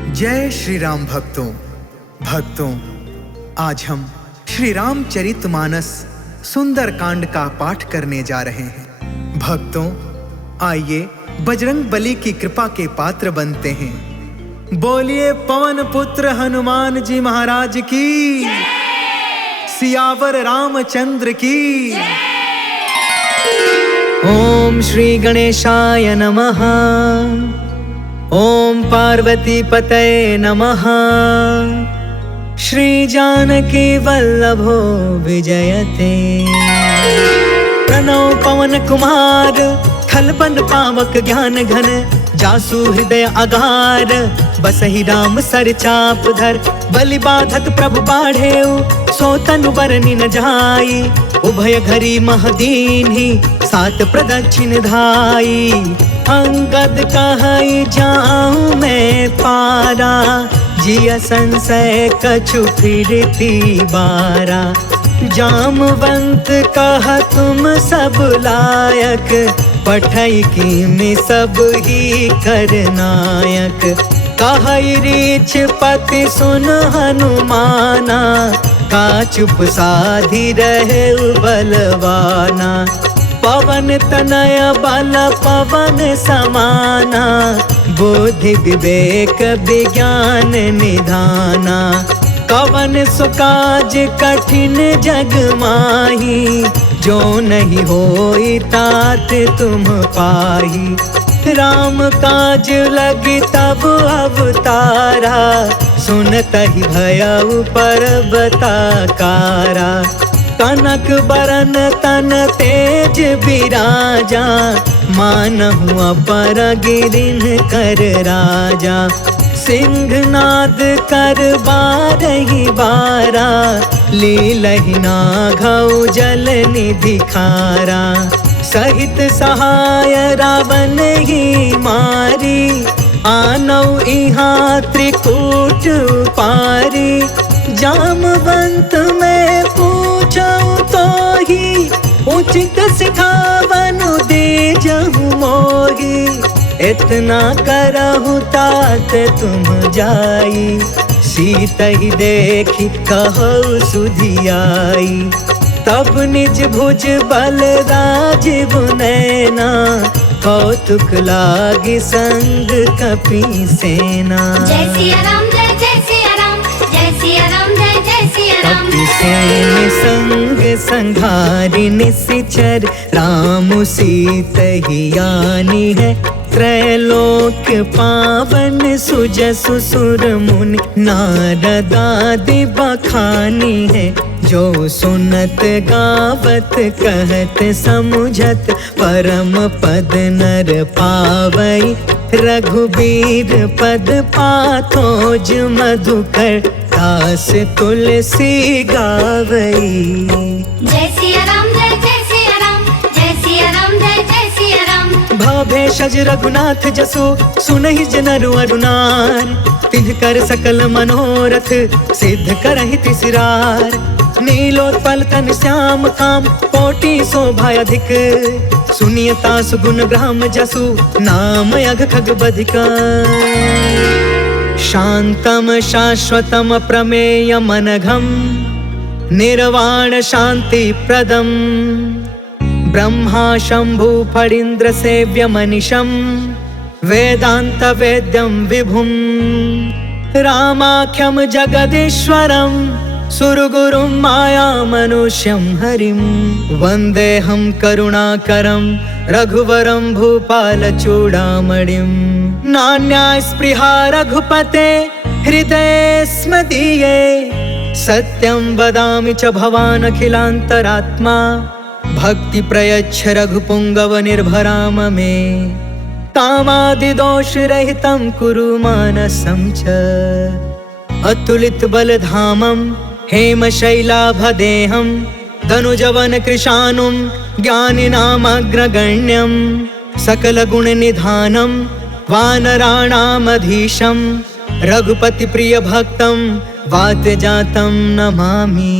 जय श्री राम भक्तों, आज हम श्री रामचरितमानस सुंदर कांड का पाठ करने जा रहे हैं। भक्तों, आइए बजरंग बली की कृपा के पात्र बनते हैं। बोलिए पवन पुत्र हनुमान जी महाराज की, सियावर रामचंद्र की। ओम श्री गणेशाय नमः। ओम पार्वती पतये नमः। श्री जानकी वल्लभो विजयते। प्रणव पवन कुमार, खलबन पावक ज्ञान घन, जासु हृदय अगार, बसहि राम सर चाप धर। बलि बाधत प्रभु बाढ़ेउ, सो तनु बरनि न जाई। उभय घरी महदीन्हि, सात प्रदक्षिण धाई। अंगद कहई जाऊं मैं पारा, जिया संशय कछु फिरती बारा। जामवंत कहा तुम सब लायक, पठई की में सब ही करनायक। कहई रीछ पति सुन हनुमाना, का चुप साधी रहे बलवाना। पवन तनय बल पवन समाना, बुद्धि विवेक विज्ञान निधाना। कवन सुकाज कठिन जग माही, जो नहीं होई तात तुम पाही। राम काज लगी तब अवतारा, सुनतहि भयउ पर्वताकारा। कनक बरन तन तेज बिराजा, मानहु अपर गिरिन कर राजा। सिंहनाद कर बारहि बारा, लीलहि नाघउ जल निधि खारा। सहित सहाय रावण ही मारी, आनौ इहाँ त्रिकूट पारी। जामवंत में पूछऊं तो ही, उचित सिखावनु दीजहु मोही। इतना करहु तात तुम जाई, सीत ही देखी कहु सुधियाई। तब निज भुज बल राजीव नैना, कौतुक लागी संग कपि सेना। जय सिया राम, जय जय सिया राम, जय सिया राम, जय जय सिया राम। कपि सेन संग संघारि निशिचर, राम सीत ही आनी है। त्रैलोक पावन सुजसु सुर मुनि, नारद आदि बखानी है। जो सुनत गावत कहत समुझत, परम पद नर पावई। रघुबीर पद पाथोज मधुकर, दास तुलसी गावई। जय सिया राम, जय जय सिया राम, जय सिया राम, जय जय सिया राम। भवभेषज रघुनाथ जसु, सुनहि जनरु अरुनार। तिनकर सकल मनोरथ, सिद्ध करहि तिसरार। नीलोत्पल तन श्याम काम, कोटि शोभा अधिक। सुनियता सुगुण ग्राम जसु, नाम अघ खग बधिका। शांतम शाश्वतम प्रमेय मनघम, निर्वाण शांति प्रदम। ब्रह्मा शंभु फणीन्द्र सेव्य मनिषम, वेदांत वेद्यम विभुम। रामाख्यम जगदीश्वरम, सुरगुरुम माया मनुष्यम हरिम। वंदेहम करुणाकरम, रघुवरम भूपाल चूड़ामणिम। नान्या स्पृहा रघुपते, हृदये स्म दीये। सत्यं वदामि च भवान् अखिलान्तरात्मा, भक्ति प्रयच्छ रघुपुंगव निर्भराम मे। कामादि दोष रहितं कुरु मानसं च, अतुलित बलधामं हेम शैलाभदेहं। धनुजवन कृशानुं ज्ञानिनामग्रगण्यं, सकल गुण निधानं वानराणामधीशं। रघुपति प्रिय भक्तं वातजातं नमामि।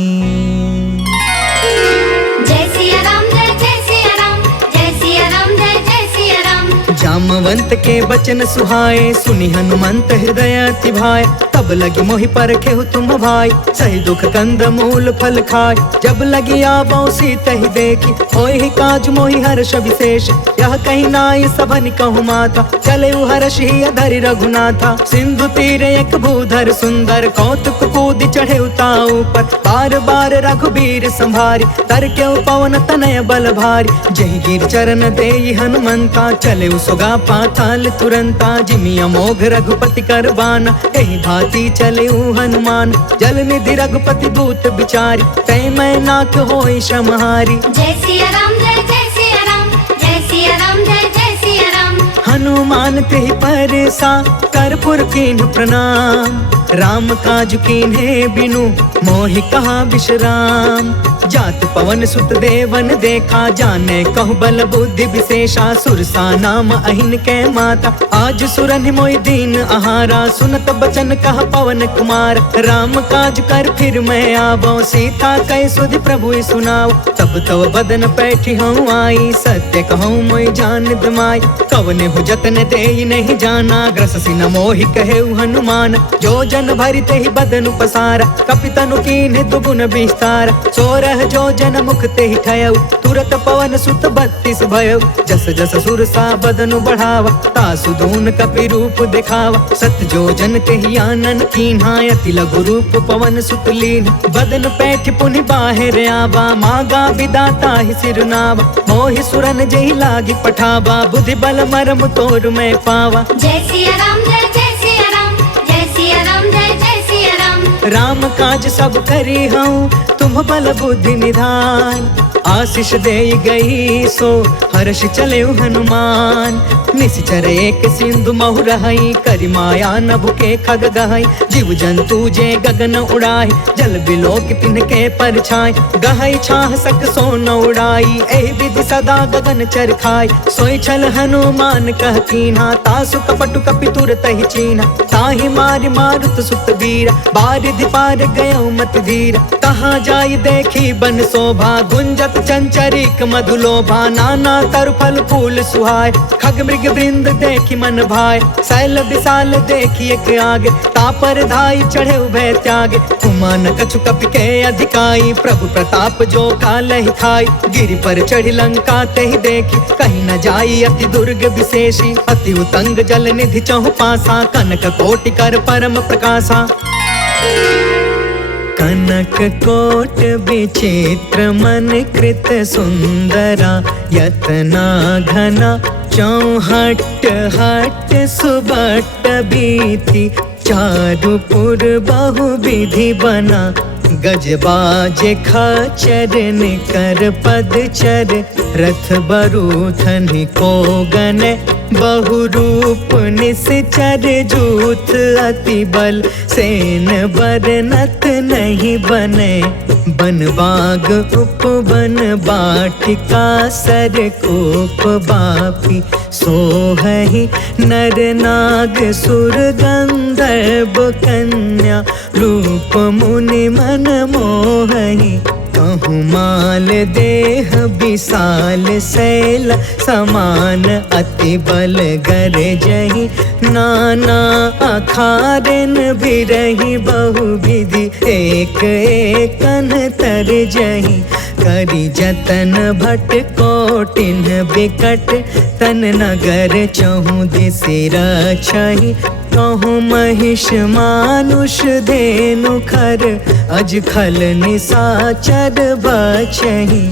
जय सिया राम, जय जय सिया राम, जय सिया राम, जय जय सिया राम। जामवंत के बचन सुहाए, सुनि हनुमंत हृदय अति भाए। तब लगी मोहि परखे हो तुम भाई, सही दुख कंद मूल फल खाए। जब लगी आबो सीता ही देखी, होय ही काज मोहि हर्ष विशेष। यह कहीं नाई सबन कहु माता, चले हर्ष ही धरि रघुनाथा। सिंधु तीरे एक भूधर सुंदर, कौतुक कूद चढ़े उताऊ पर। बार बार रघुबीर संभारी, तर के पवन तनय बल भारी। जही गिर चरण देई हनुमंता, चले सुगा पाताल तुरंता। जिमि अमोघ रघुपति कर बाना, एहि भांति चले हनुमान। जल निधि रघुपति दूत बिचारी, तै मैं नाथ होई श्रमहारी। जय सिया राम जय जय सिया राम, जय सिया राम जय जय सिया राम। हनुमान तेहि परसा, कर्पूर कीन्ह प्रणाम। राम काज कीन्हे बिनु, मोहि कहा विश्राम। जात पवन सुत देवन देखा, जाने कहु बल बुद्धि विशेषा। सुरसा नाम अहिन के माता, आज सुरन मोहि दीन आहारा। सुनत बचन कहा पवन कुमार, राम काज कर फिर मैं आवो। सीता कह सुधि प्रभु सुनाओ, तब तव बदन पैठी हूँ आई। सत्य कहूँ मोहि जान दमाई, कवने हो जतन देई नहीं जाना। ग्रससि न मोहि कहे हनुमान, जो जन भरि तेहि बदन पसारा। कपितनु कीन्हे दुगुन विस्तार, सोरह जो जन मुख तेहि ठयउ। तुरत पवन सुत 32 भयउ, जस जस सुरसा बदनु बढ़ावा। तासु दून कपि रूप दिखावा, सत जो जन तेहि आनन कीन्हा। अति लघु रूप पवन सुत लीन, बदन पैठ पुनि बाहिर आवा। मागा विदाता ही सिरनावा, मोहि सुरन जेहि लागी पठावा। बुद्धि बल मरम तोर मैं पावा। जय सिया राम जय जय सिया राम, जय सिया राम जय जय सिया राम। राम काज सब करी हूँ, तुम बल बुद्धि निधान। आशीष दे गई सो, हर्ष चले हनुमान। निश्चर एक सिंधु महु रहई, करि माया नभ के खग गहई। जीव जंतु जे गगन उड़ाई, जल बिलोक तिनके परछाई। गहई छाह सक सो न उड़ाई, एहि विधि सदा गगन चर खाई। सोई छल हनुमान कह कीन्हा, तासु कपटु कपि तुरत ही चीन्हा। ताहि मारि मारुत सुत वीरा, बारिधि पार गयो मत धीरा। तहाँ जाई देखी बन शोभा, गुंजत चंचरिक मधुलोभा। नाना तरु फल फूल सुहाय, खग मृग वृंद देखी मन भाय। शैल विशाल देखी एक आगे, तापर धाई चढ़े उभय त्यागे। उमान कछु कपि के अधिकाई, प्रभु प्रताप जो कालहि खाई। गिरि पर चढ़ी लंका तेहि देखी, कहीं न जाई अति दुर्ग विशेषी। अति उतंग जल निधि चहु पासा, कनक कोटि कर परम प्रकाशा। कनक कोट विचित्र मन कृत सुंदरा। यतना घना चौहट हट सुबट बीती। चारु पुर बहु विधि बना, गजबाज खचर निकर पदचर। रथ बरूथन को गन, बहु रूप निश्चर। जूथ अति बल, सेन बरनत नहीं बने। बन बाग उपवन बाटिका, सर कोप बापी। सोहहि नर नाग सुर गंधर्व कन्या। रूप मुनि मन मोहहि, कहूँ माल देह विशाल। शैल समान अति बल गरजहि, नाना अखारन बिरहि। बहु विधि एक एकन तरजहि। करि जतन भट कोटिन बिकट, तन नगर चहु दिसि रक्षहि। कहूँ महिष मानुष धेनु खर, अज खल निसाचर बचहि।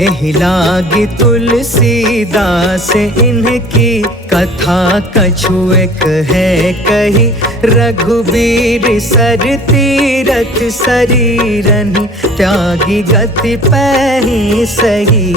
एहि लागी तुलसीदास इनकी, कथा कछु एक है कही। रघुबीर सर तीरथ शरीरनि, त्यागी गति पैहि सही।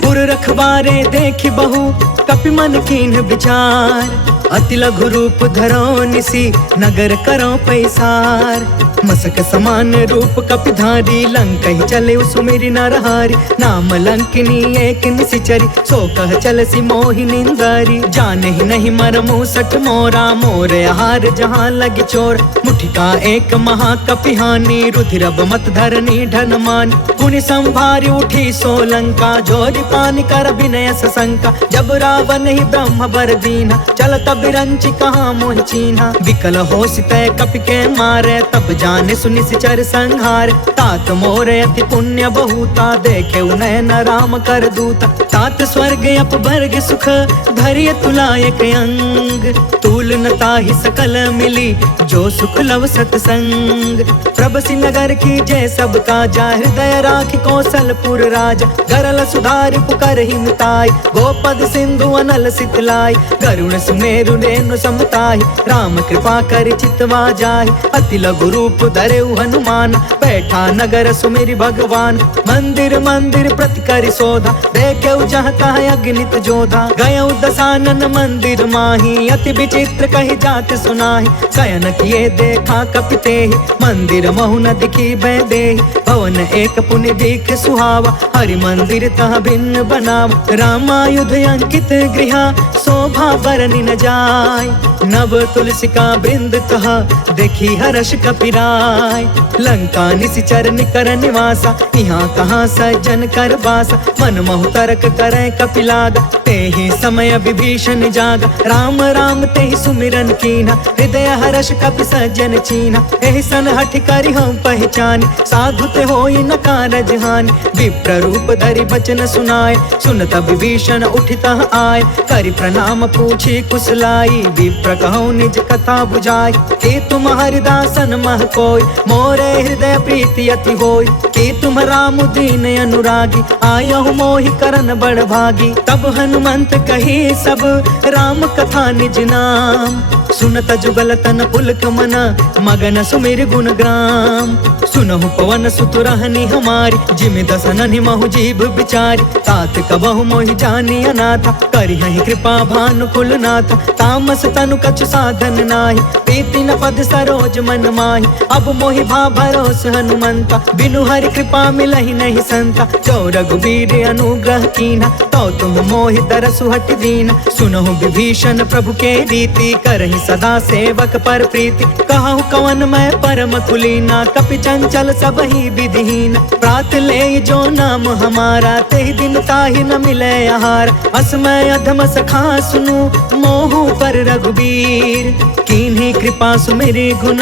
पुर रखवारे देखि बहु, कपि मन कीन्ह विचार। अति लघु रूप धरो निसी, नगर करो पैसार। मसक समान रूप कपिधारी, लंकहि चले सुमिरि नरहारी। नाम लंकिनी एक निशिचरी, सो कह चलसि मोहि निंदारी। जाने ही नहीं मरमु सठ मोरा, मोर आहार जहाँ लगी चोर। मुठिका एक महाकपिहानी, रुधिरब मत धरनी ढन मानी। पुनि संभारी उठी सो लंका, जोरि पान मानि कर विनय सशंका। जब रावण ही ब्रह्म बर दीना, चलत बिरंची कहाँ मोहि चीन्हा। विकल हो सितय कपि के मारे, तब जाने सुनि सिचर संहार। तात मोरे अति पुण्य बहुता, देखे नयन राम कर दूता। तात स्वर्ग अपवर्ग सुख, धैर्य तुलायक अंग। तूल न ताहि सकल मिली, जो सुख लव सतसंग। प्रभसि नगर की जय सब काजा, हृदय राखि कौशलपुर राजा। गरल सुधारि पुकर ही मिताई, गोपद सिंधु अनल सितलाई। गरुण सुमेरु रेणु समताहि, राम कृपा कर चितवा जाहि। अति लघु रूप धरेउ हनुमान, बैठा नगर सुमिरि भगवान। मंदिर मंदिर प्रति करि शोधा, देखेउ जहाँ तहाँ अगणित जोधा। गयउ दसानन मंदिर माही, अति विचित्र कहि जात सुनाहि। शयन किए देखा कपि तेहि, मंदिर महु न दिखी भय देहि। भवन एक पुनि देख सुहावा, हरि मंदिर तह भिन्न बनावा। रामायुध अंकित गृहा, शोभा बरनि न जाय। नव तुलसिका बृंद तह, देखी हर्ष कपिराय। लंका निशिचर निकर निवासा, यहाँ कहाँ सज्जन कर बासा। मन महु तर्क करे कपिलागा, तेहि समय विभीषण जागा। राम राम तेहि सुमिरन कीन्हा, हृदय हर्ष कपि सज्जन चीन्हा। एहि सन हठि करि हम पहचानी, साधु ते होई न कारज हानि। विप्र रूप धरि बचन सुनाय, सुनत विभीषण उठितः आय। करि प्रणाम पूछी कुशलाई, विप्र कहूँ निज कथा बुझाई। कि तुम हरिदासन मह कोय, मोरे हृदय प्रीति अति होय। कि तुम राम दीन अनुरागी, आयहु मोहि करन बड़ भागी। तब हनुमंत कही सब, राम कथा निज नाम। सुनत जुगल तन पुलक मन, मगन सुमिर गुण ग्राम। सुनहु पवन सुत रहनी हमारी, जिमि दसननि महु जीभ बिचारी। तात कबहु मोहि जानी अनाथा, करिहहि कृपा भानु कुलनाथा। तामस तनु कछु साधन नाही, प्रीति न पद सरोज मन माही। अब मोहि भा भरोस हनुमंता, बिनु हरि कृपा मिलहि नहीं संता। जो रघुबीर अनुग्रह कीन्हा, तो तुम मोहि दरसु हटि दीन्हा। सुनहु विभीषण प्रभु के रीति, करहि सदा सेवक पर प्रीति। कहु कवन मैं परम कुलीना, कपि चंचल सब ही विधिहीन। प्रात ले जो नाम हमारा, तेहि दिन ताहि न मिले आहार। असमय अधम सखा सुनु, मोहु पर रघुबीर। कीन्ही कृपा सुमिरि गुण,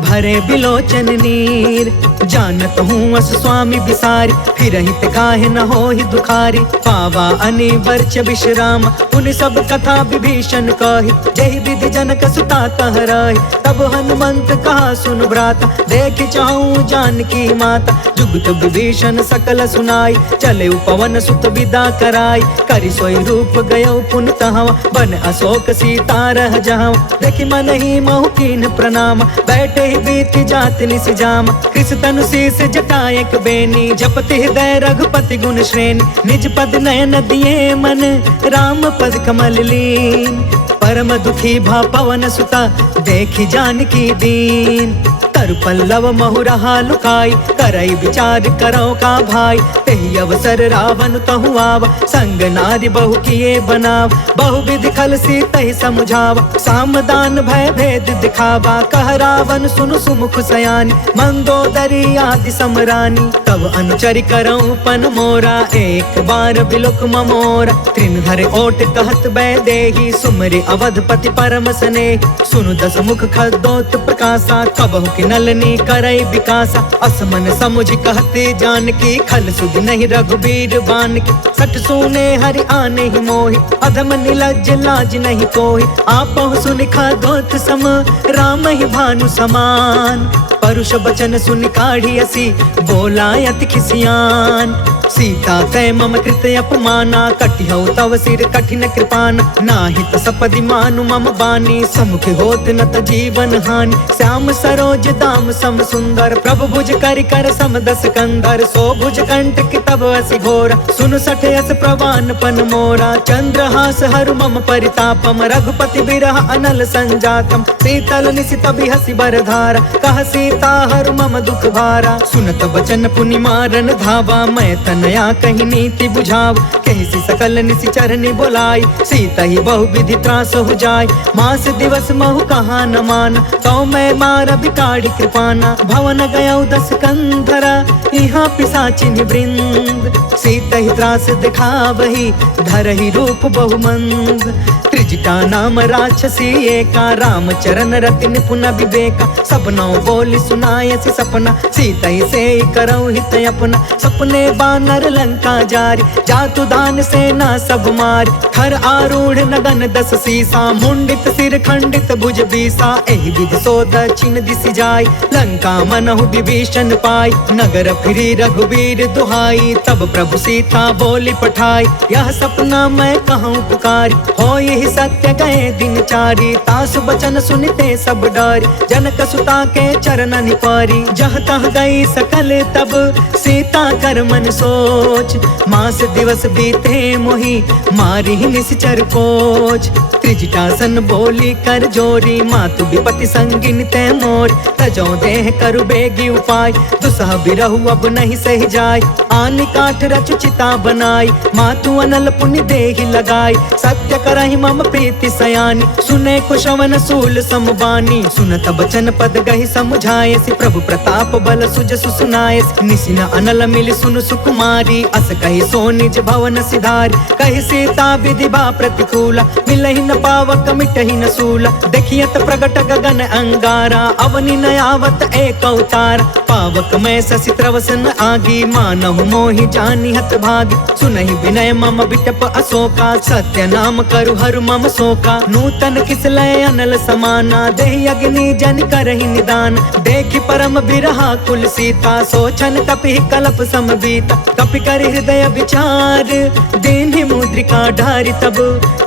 भरे बिलोचन नीर। जानत हूँ अस स्वामी बिसारी, फिरहि ते काहे न होहि दुखारी। पावा अनिवर्च विश्राम, उन सब कथा विभीषण कही। जहि विधि जनक सुता तह रही, तब हनुमंत कहा सुन भ्राता। देख चाहूँ जानकी माता, जुगत विभीषण सकल सुनाई। चले पवन सुत विदा कराई, करि सोई रूप गयो पुन तहवा। बन अशोक सीता रह जहाँ, देखि मन ही महु कीन्ह प्रणाम। बैठे ही बीत जात निस जाम, कृष तनु शीस जटायक बेनी। जपति हृदय रघुपति गुण श्रेणी, निज पद नयन दिए मन, राम पद कमल लीन। परम दुखी भा पवन सुता, देखि जानकी दीन। तरु पल्लव महु रहा लुकाई, करई विचार करो का भाई। तेहि अवसर रावण तहु आवा, संग नारी बहु किए बनाव। बहु विधि खल सी तहि समुझावा, सामदान भय भेद दिखावा। कह रावण सुनु सुमुख सयानी, मंदोदरी आदि समरानी। तब अनुचरि करऊं पन मोरा, एक बार बिलुक ममोरा। त्रिन धरे ओट कहत बै देहि, सुमरि अवधपति परम स्नेही। सुनु दस मुख खदोत प्रकाशा, कबहु कि नलनी करई विकासा। असमन समुझ कहते जानकी, खल सुध नहीं रघुबीर बानकी। सठ सुने हरि आने ही मोहि, अधम निलज्ज लाज नहीं कोहि। आपहु सुनि खदोत सम, राम ही भानु समान। परुष बचन सुनि काढ़ी असी, बोला अति खिसियान। सीता तय मम कृत अपमाना, कटिहउ तव सिर कठिन कृपान। नाहित सपदि मानु मम बानी, समुख होत न त जीवन हानि। श्याम सरोज दाम सम सुंदर, प्रभु भुज करि कर सम दस कंधर। सो भुज कंटक तब असि घोरा, सुन सठ यस प्रवान पन मोरा। चंद्रहास हरु मम परितापम, रघुपति बिरह अनल संजातम। शीतल निशित बिहसि बरधारा, कह सीता हरु मम दुख भारा। सुनत बचन पुनि मारन धावा, मैं तन नया कही नीति बुझाव, कैसी सकल निशिचरनि बोलाई, सीता ही बहु विधि त्रास हो जाय, मास दिवस महु कहा न मान, तो मैं मार बिकाड़ी कृपाना, भवन गया 10 कंधरा, यहाँ पिशाचिनि वृंद, सीता ही त्रास दिखावही, धरहि रूप बहुमंद, त्रिजटा नाम राक्षसी एका, राम चरण रति निपुण विवेका, सपनों बोली सुनायसी सपना, सीता ही से करऊ हित अपना, सपने बानर लंका जारी, जातु दान सेना सब मारी, खर आरूढ़ नगन 10 सीसा, मुंडित सिर खंडित भुज बीसा, एहि विधि सो दक्षिण दिशि जाय, लंका मनहु विभीषण पाई, नगर फिरी रघुवीर दुहाई, तब प्रभु सीता बोली पठाई, यह सपना मैं कहूँ पुकारी, हो यही सत्य गए दिन चारी, तासु बचन सुनते सब डरी, जनक सुता के चरण निपारी, जह तह गई सकल तब सीता कर मन सोच, मास दिवस बीते मोहि मारी निश्चर कोच, त्रिजटासन बोली कर जोरी, मातु विपति संगिन ते मोर, तजो देह करु बेगी उपाय, दुसह बिरहु अब नहीं सही जाय, आन काठ रचु चिता बनाई, मातु अनल पुण्य देहि लगाई, सत्य करहि मम प्रीति सयानी, सुने कुशवन सूल समबानी, सुनत बचन पद गहि समुझाय, प्रभु प्रताप बल सुज सुनाय, निसिन अनल मिल सुन सुकुमारी, अस कहि सो निज भवन सिधारी, कहि सीता विधि बा प्रतिकूला, मिलहि न पावक मिटहि न सूला, देखियत प्रगट गगन अंगारा, अवनि न आवत एक अवतार, पावक मैं शशि त्रवसन आगी, मानहु मोहि जानि हत भागी, सुनहि विनय मम बिटप अशोका, सत्य नाम करु हरु मम शोका, नूतन किसलय अनल समाना, देहि अग्नि जन करहि निदान, देखि परम बिरहा कुल सीता, सोचन कपि कलप समबीता, कपि कर हृदय विचार, दीन्हि मुद्रिका ढारि तब,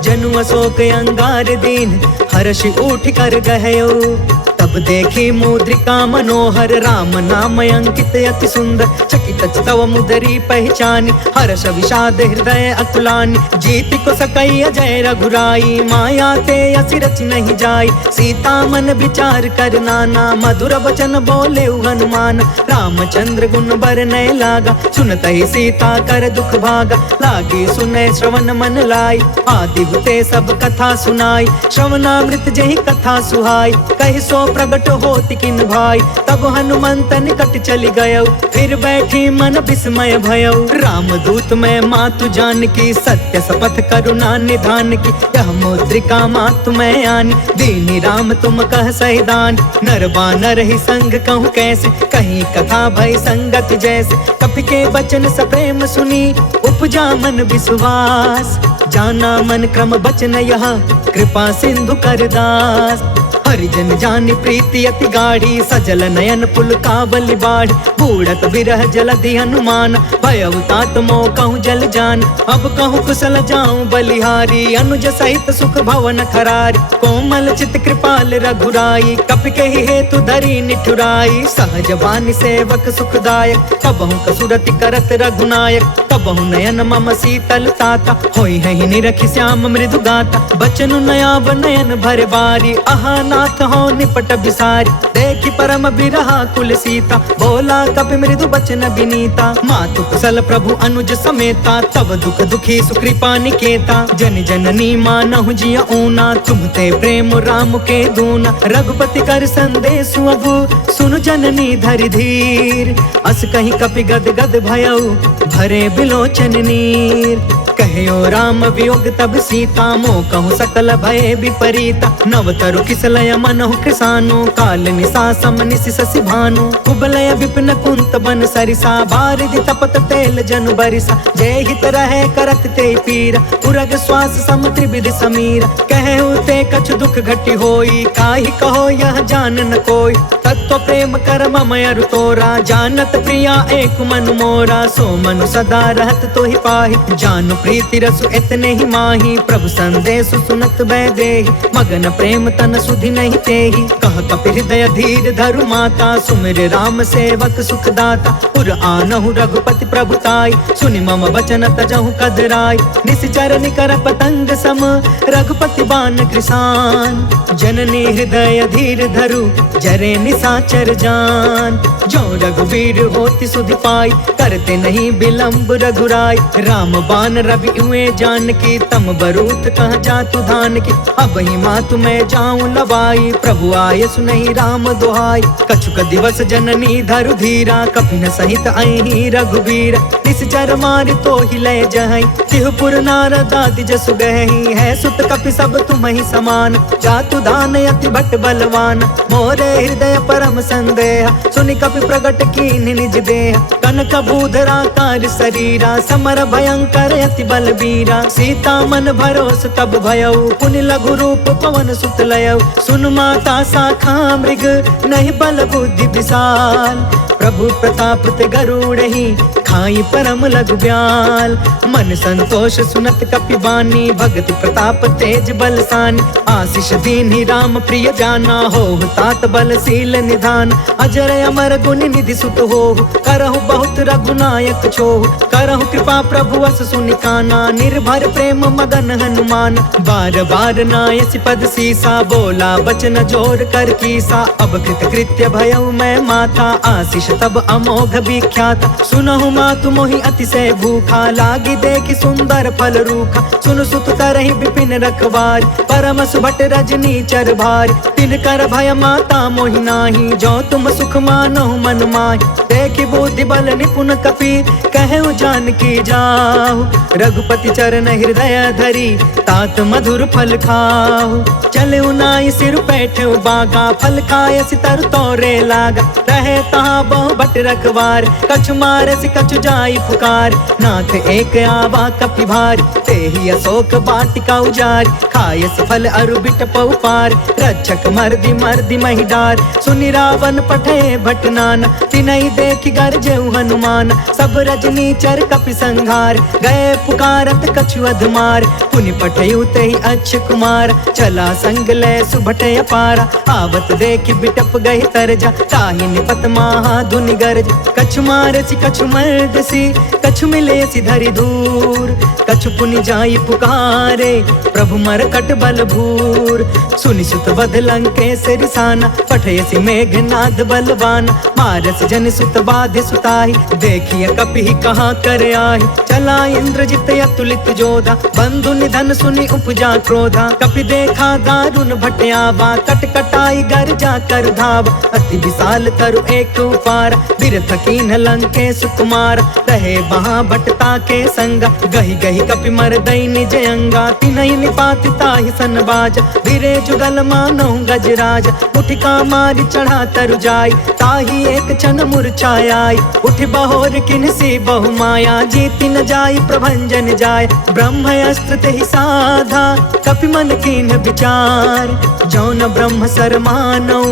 जनु अशोक अंगार दीन, हर्ष उठ कर गहयो, तब देखी मुद्रिका मनोहर, राम नाम अंकित अति सुंदर, चकित तव मुदरी पहचानी, हर्ष विषाद हृदय अकुलानी, जीति को सकई अजय रघुराई, माया ते असि रचि नहीं जाई, सीता मन विचार कर नाना, मधुर वचन बोले हनुमान, रामचंद्र गुण बरनय लागा, सुनत ही सीता कर दुख भागा, लागी सुने श्रवण मन लाई, आदि हुते सब कथा सुनाई, श्रवणामृत जहि कथा सुहाई, कहि सो प्रगट होति किन भाई, तब हनुमंत निकट चली गयो, फिर बैठी मन विस्मय भयो, रामदूत मैं मातु जान की, सत्य शपथ करुणा निधान की, यह मुद्रिका मातु मैं आनी, दीनी राम तुम कह सहिदान, नर बानर ही संग कहूँ कैसे, कहीं कथा भई संगत जैसे, कपि के बचन सप्रेम सुनी, उपजा मन विश्वास, जाना मन क्रम बचन यह, कृपा सिंधु कर दास, हरिजन जानि प्रीति अति गाढ़ी, सजल नयन पुल कावली बाढ़, बूढ़त बिरह जलधि हनुमान, भयउ तात मोह कहूँ जल जान, अब कहूँ कुशल जाऊं बलिहारी, अनुज सहित सुख भवन खरारी, कोमल चित कृपाल रघुराई, कपि कहि हेतु धरी निठुराई, सहज बानी सेवक सुखदायक, कबहु कसुरति करत रघुनायक, कबहु नयन मम शीतल ताता, होई है निरखि श्याम मृदु गाता, बचनु नयाव नयन भर बारी, आहा नाथ हो निपट बिसारी, देखि परम बिरहा कुल सीता, बोला कपि मृदु बचन बिनीता, मातु कुशल प्रभु अनुज समेता, तब दुख दुखी सुकृपा निकेता, जन जननी मानहु जिया ऊना, तुम ते प्रेम राम के दूना, रघुपति कर संदेश अबु, सुनु जननी धरि धीर, अस कहीं कपि गद गद भयउ, भरे बिलोचन नीर, कहो राम वियोग तब सीता, मोह कहूँ सकल भय विपरीता, नवतरु किसलय मनहु कृसानु, काल निशा सम निशि शशि भानु, कुबलय विपिन कुंत बन सरिसा, बारिधि तपत तेल जनु बरिसा, जय हित रहे करत ते पीरा, उरग श्वास सम त्रिविधि समीरा, कहु ते कछु दुख घटी होई, काहि कहो यह जान न कोई, तत्व प्रेम कर मम अरु तोरा, जानत प्रिया एक मनु मोरा, सो मनु सदा रहत तो ही पाहि, जानु प्रीति रसु इतने ही माही, प्रभु संदेश सुनत बैदेहि, मगन प्रेम तन सुधि नहीं तेहि, कह कपि हृदय धीर धरु माता, सुमिर राम सेवक सुखदाता, पुर आनहु रघुपति प्रभुताई, सुनि मम वचन तजहु कदराई, निश्चर निकर पतंग सम, रघुपति बान कृसान, जननी हृदय धीर धरु, जरे निस निशाचर जान। जो रघुवीर होती सुधि पाई, करते नहीं विलंब रघुराई। राम बान रवि हुए जानकी, तम बरूथ कह जातु धान की। अब ही मातु मैं जाऊं लवाई, प्रभु आय सुनहि राम दुहाई। कछुक दिवस जननी धरु धीरा, कपिन सहित अहि रघुवीर। निश्चर मारि तो ही लय जहई, तिहुपुर नारद आदि जसु गहई। है सुत कपि सब तुम ही समान, जातु दान अति भट बलवान। मोरे हृदय परम संदेह, सुनि कपि प्रगट कीन निज देह। कनक बूधराकार शरीरा, समर भयंकर अति बलबीरा। सीता मन भरोस तब भयउ, पुनि लघु रूप पवन सुत लयउ। सुन माता शाखा मृग, नहीं बल बुद्धि विशाल। प्रभु प्रताप ते गरुड़हि, खाई परम लघु ब्याल। मन संतोष सुनत कपि बानी, भगति प्रताप तेज बलसानी। आशीष दीन्हि राम प्रिय जाना, होहु तात बलशील निधान। अजर अमर गुण निधि सुत होहु, करहु बहुत रघुनायक छोहु। करहु कृपा प्रभु अस सुनि काना, निर्भर प्रेम मदन हनुमान। बार बार नायसि पद सीसा, बोला बचन जोर कर कीसा। अब कृत कृत्य भयउ मैं माता, आशीष तब अमोघ विख्यात। सुनहु मातु मोहि अतिशय भूखा, लागी देखि सुंदर फल रूखा। सुन सुत करहि विपिन रखवार, परम सुभट रजनी चर भार। तिन कर भय माता मोहि नाही, जो तुम सुख मानहु मन माहि। देखि बुद्धि बल निपुण कपि, कहु जानकी जाहु। रघुपति चरण हृदय धरी, तात मधुर फल खाहु। चलउ नाई सिर बैठउ बागा, फल खायसि तरु तोरे लागा। रहे तहाँ बहु भट रखवार, कछु मारसि कछु जाई पुकार। नाथ एक आवा कपि भार, तेहि अशोक वाटिका उजारी। खायसि फल अरु बिटपउ पार, रक्षक मर्दि मर्दि महि डार। सुनि रावण पठे भट नाना, तिनहि देखि गरजेउ हनुमान। सब रजनी चर कपि संघार, गए पुकारत कछु अधमार। पुनि पठेउ तेहि अक्ष कुमार, चला संग लय सुभट अपारा। आवत देखि बिटप गहि तरजा, ताहि निपत महा धुनि गरज। कछु मारसि कछु मर्दसि, कछु मिलेसि धरि दूर। कछु पुनि जाई पुकारे, प्रभु मरकट बल भूर। सुनि सुत वध लंकेश रिसाना, पठयसि मेघनाद बलवान। मारस जन सुत बाधि सुताहि, देखिय कपि कहाँ कर आहि। चला इंद्रजित अतुलित जोधा, बंधु निधन सुनि उपजा क्रोधा। कपि देखा दारुण भट आवा, कट कटाई गर जा कर धावा। अति विशाल तरु एक उपार, बिरथ कीन्ह लंकेश कुमार। रहे वहाँ भटता के संगा, गहि गहि कपि मरदई निज अंगा। तिनहि निपाति ताहि सन बाजा, धीरे जुगल मानहु गजराज। उठिका मारि चढ़ा तरु जाई, ताहि एक क्षण मूर्छाई। उठि बहोर किन्हसी बहु माया, जीति न जाई प्रभंजन जाय। ब्रह्म अस्त्र तेहि साधा, कपि मन कीन्ह विचार। जौन ब्रह्म सर मानौ,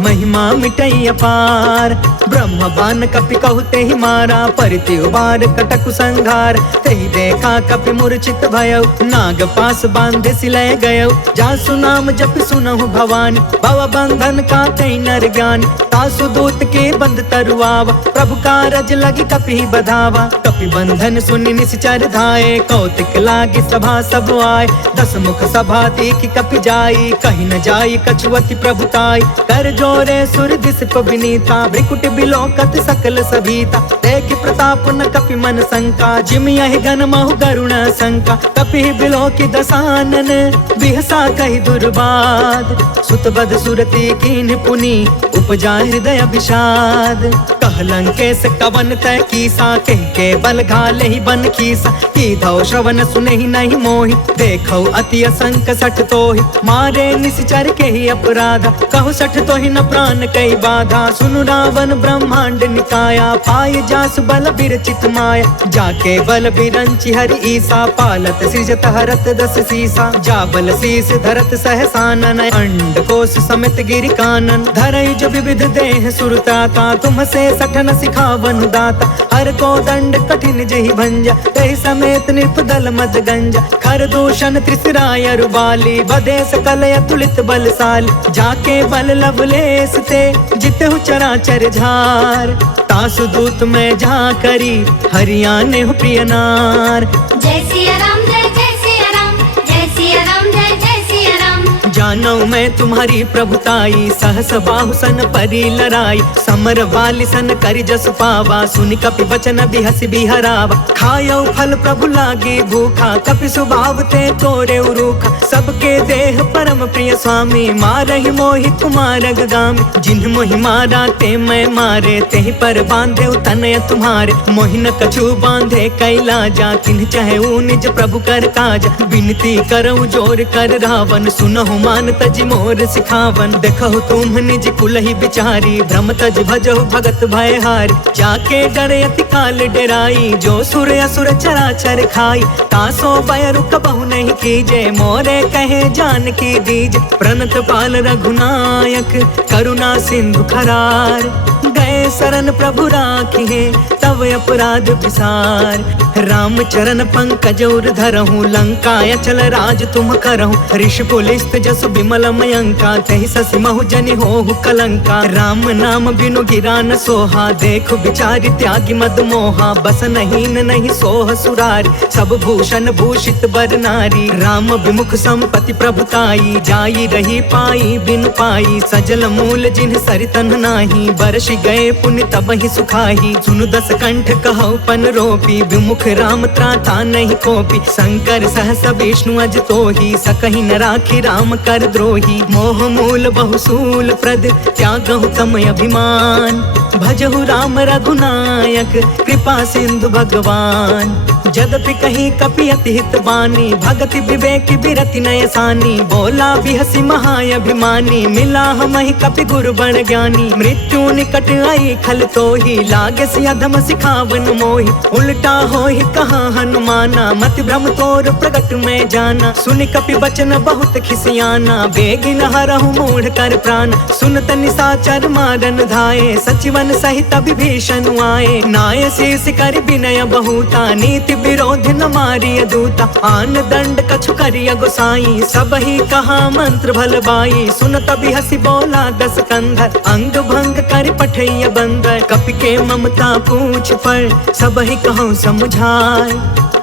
महिमा मिटई अपार। ब्रह्म बान कपि कहु तेहि मारा, परिति उबार कटकु संघार। तेहि देखा कपि मूर्छित भयउ, नाग पास बांधे सिलय गयउ। जासु नाम जपि सुनहु भवानी, भव बंधन काटै नर ज्ञानी। तासु दूत के बंद तरुआवा, प्रभु कारज लगी कपि बधावा। कपि बंधन सुनि निश्चर धाये, कौतिक लागी सभा सब आए। दस मुख सभा देखि कपि जाई, कहि न जाई कछु अति प्रभुताई। कर जोरे सुर दिस विनीता, भ्रिकुट बिलोकत सकल सभीता। देखि प्रताप न कपि मन शंका, जिमि यहि गन महु गरुण शंका। कपि बिलोकि दसानन, बिहसा कहि दुर्बाद। सुतबद सुरति कीन्ह पुनि, उपजा हृदय विषाद। कह लंकेश कवन तय कीसा, कहि के बल घाले ही बन खीसा। कीधौ श्रवण सुनहि नहीं मोहि, देखौ अति असंक सठ तोहि। मारे निश्चर के ही अपराधा, कहु सठ तोहि न प्राण कई बाधा। सुनु रावण ब्रह्मांड निकाया, पाय जासु बल बिरचित माया। जाके बल बिरंचि हरि ईसा, पालत सृजत हरत दस सीसा। जा बल शीस धरत सहसानन, अंड कोश समेत गिरि कानन। धरई जो विविध देह सुरताता, तुम से सठन सिखावन दाता। हर को दंड कठिन जहि भंजा, तहि समेत निर्पदल मद गंजा। खर दूषण त्रिसराय रुबाली, बधे सकल अतुलित बलशाली। जाके बल लवलेस ते, जितहु चराचर झार। तासु दूत में जा करी, हरियाणे हो प्रिय नार। जय सिया राम, जय जय सिया राम, जय सिया राम, जय जय सिया राम। जानो मैं तुम्हारी प्रभुताई, सहस बाहु सन परी लराई, समर वाली सन करि जसु पावा, सुनि कपि बचन बिहसि बिहरावा। खायो फल प्रभु लागे भूखा, कपि स्वभाव ते तोरे उरूखा, सबके देह परम प्रिय स्वामी, मारहि मोहि कुमार अगगामी। जिन्ह मोहि मारा ते मैं मारे, तेहि पर बांधे तनय तुम्हारे, मोहि न कछु बांधे कैलाजा, तिन्ह चाहे निज प्रभु कर काज। विनती करऊँ जोर कर रावण, सुनहु मान तज मोर सिखावन। देखहु तुम निज कुलहि बिचारी, भ्रम तज भजहु भगत भयहारी। जाके डरे अति काल डेराई, जो सुर असुर चराचर खाई। तासो भय रुक बहु नहीं कीजे, मोरे कहे जानकी दीज। प्रणत पाल रघुनायक, करुणा सिंधु खरार, गए शरण प्रभु राखिए, तब अपराध विसार। राम चरण पंकज उर धरहूँ, लंका अचल राज तुम करहूँ। ऋषि पुलिस्त जस बिमल मयंका, तहि ससि महु जनि होहु कलंका। राम नाम बिनु गिरा न सोहा, देख बिचारी त्यागी मद मोहा। बस नहीं सोह सुरारी, सब भूषण भूषित बर नारी। राम विमुख संपत्ति प्रभुताई, जाई रही पाई बिनु पाई। सजल मूल जिन्ह सरितन नाही, बरसि गए पुण्य तबहि सुखाही। सुनु दस कंठ कहौ पन रोपी, विमुख राम त्राता नहीं कोपी। शंकर सहस विष्णु अज तोही, सकहि न राखी राम कर द्रोही। मोह मूल बहुसूल प्रद, त्यागहु तम अभिमान। भजहु राम रघुनायक, कृपा सिंधु भगवान। जदपि कहीं कपि अति हित बानी, भगति विवेक बिरति नय सानी। बोला बिहसि महाअभिमानी, मिला हमहि कपि गुरु बड़ ज्ञानी। मृत्यु निकट आई खल तोही, लागे सि अधम सिखावन मोही। उल्टा होहि कहा हनुमाना, मति भ्रम तोर प्रगट में जाना। सुनि कपि बचन बहुत खिसियाना, बेगिन हरहु मूढ़ कर प्राण। सुनत निशाचर मारन धाये, सचिवन सहित विभीषण आए। नाय शीस कर विनय बहुता, नीति विरोध न मारिय दूता। आन दंड कछु करिय गोसाई, सबहि कहा मंत्र भल बाई। सुनत बिहसि बोला दस कंधर, अंग भंग कर पठैय बंदर। कपि के ममता पूछ पर, सबहि कहूँ समुझाय।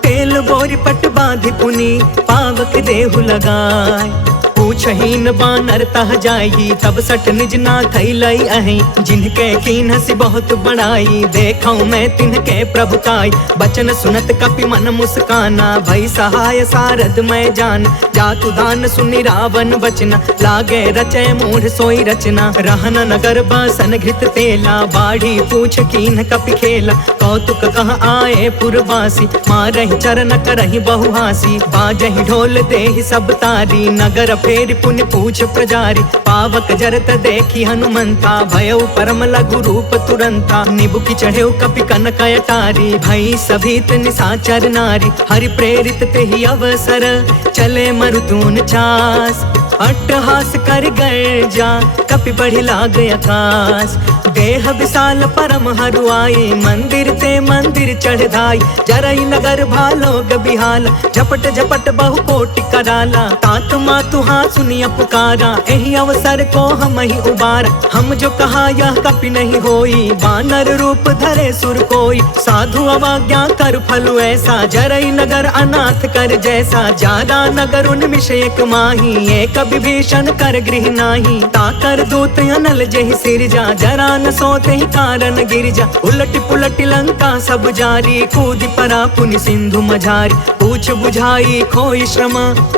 तेल बोरि पट बाँधि पुनि, पावक देहु लगाय। पूछहीन बानर तह जाई, तब सठ निज ना थैलई अहि। जिनके कीन्हसि बहुत बड़ाई, देखऊँ मैं तिनके प्रभुताई। बचन सुनत कपि मन मुस्काना, भई सहाय सारद मैं जान। जातु दान सुनि रावण बचना, लागे रचय मूढ़ सोई रचना। रहन नगर बसन घृत तेला, बाढ़ी पूछ कीन्ह कपि खेला। कौतुक कह आए पुरवासी, मारहि चरण करहि बहुहासी। बाजहि ढोल देहि सब तारी, नगर फेर पुण्य पूछ प्रजारी। पावक जरत देखी हनुमंता, भयउ परम लघु रूप तुरंता। निबुकि चढ़ेउ कपि कनक अटारी, भई सभीत निशाचर नारी। हरि प्रेरित तेहि अवसर, चले मरुतून चास। अट्टहास कर गर्जा, कपि बढ़ि लाग आकाश। देह विशाल परम हरुआई, मंदिर ते मंदिर चढ़ धाई। जरई नगर भालोग बिहाला, झपट झपट बहु कोटि कराला। तात मातु हाँ सुनिया पुकारा, एहि अवसर को हम ही उबारा। हम जो कहा यह कपि नहीं होई, बानर रूप धरे सुर कोई। साधु अवज्ञा कर फलु ऐसा, जरई नगर अनाथ कर जैसा। जादा नगर उन्मिष एक माही, एक विभीषण कर गृह नाही। ताकर दूत अनल जेहि सिरजा, जरा न सोते ही कारण गिरजा। उलट पुलट लंका सब जारी, कूदि परा पुनि सिंधु मझारी। पूछ बुझाई खोई श्रम,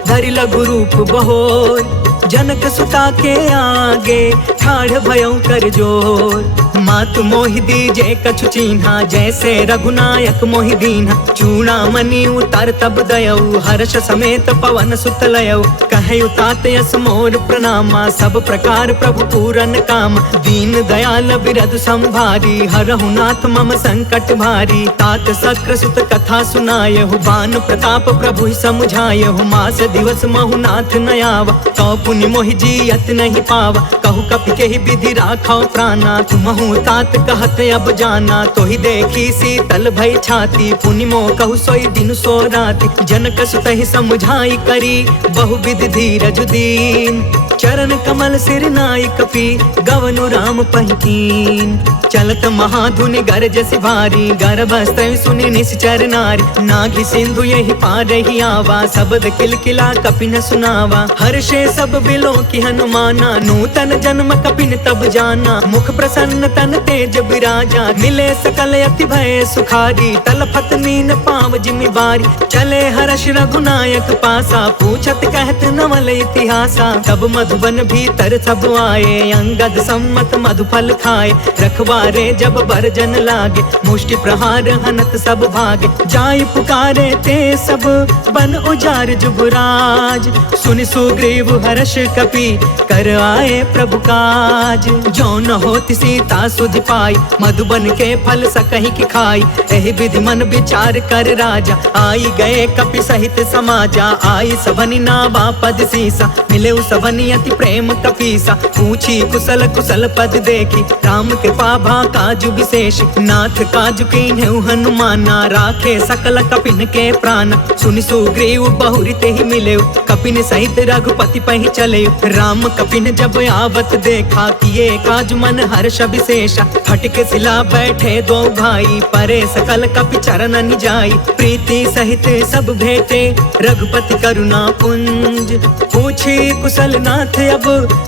धरि लघु रूप बहोर। जनक सुता के आगे, ठाढ़ भयउ कर जोर। मातु मोहि दीजे कछु चीन्हा, जैसे रघुनायक मोहि दीन्हा। चूड़ामणि उतार तब दयऊ, हर्ष समेत पवन सुत लयऊ। कहयु तात यस मोर प्रणामा, सब प्रकार प्रभु पूरन काम। दीन दयाल बिरधु संभारी, हरहु नाथ मम संकट भारी। तात शक्र सुत कथा सुनायहु, बान प्रताप प्रभु समुझायहु। मास दिवस महु नाथ न आवा, कौ पुनि मोहि जियत नहीं पावा। कहु कपि केहि विधि राखौ प्राणा, तुमहु तात कहत अब जाना। तोहि देखी शीतल भई छाती, पुनि मोह कहु सोई दिन सो राति। जनक सुतहि समुझाई करी, बहुविधि धीरज दीन। चरण कमल सिर नाई कपि, गवनु राम पहिकीन। चलत महाधुनि गरजसि भारी, गर्भस्त्र सुनि निश्चर नारी। नाघि सिंधु यही पारहि आवा, शब्द किलकिला कपि न सुनावा। हर्षे सब बिलो की हनुमाना। नूतन जन्म कपिन तब जाना, मुख प्रसन्न तन तेज बिराजा। मिले सकल अति भय सुखारी, तलफत मीन पाव जिमि बारी। चले हर्ष रघुनायक पासा, पूछत कहत नवल इतिहासा। तब मधुबन भीतर सब आए, अंगद सम्मत मधुफल खाए। रखवारे जब बरजन लागे, मुष्टि प्रहार हनत सब भागे। जाय पुकारे ते सब, बन उजार जुबराज। सुनि सुग्रीव हर्ष कपि, कर आए प्रभु काज। जो न होति सीता सुधि पाई, मधुबन के फल सकहि की खाई। एहि विधि मन विचार कर राजा, आई गए कपि सहित समाजा। आई सबनि नावा पद सीसा, मिले सबनि अति प्रेम कपीसा। पूछी कुशल कुशल पद देखी, राम कृपा भा काजु विशेष। नाथ काजु कीन्हु हनुमाना, राखे सकल कपिन के प्राण। सुनि सुग्रीव बहुरी तेहि मिले, कपिन सहित रघुपति पहि चले। राम कपिन जब आवत देखा, किए काज मन हर्ष विशेषा। फटके सिला बैठे दो भाई, परे सकल कपि चरण जाई। प्रीति सहित सब भेटे, रघुपति करुणा पुंज। पूछी कुशल नाथ अब,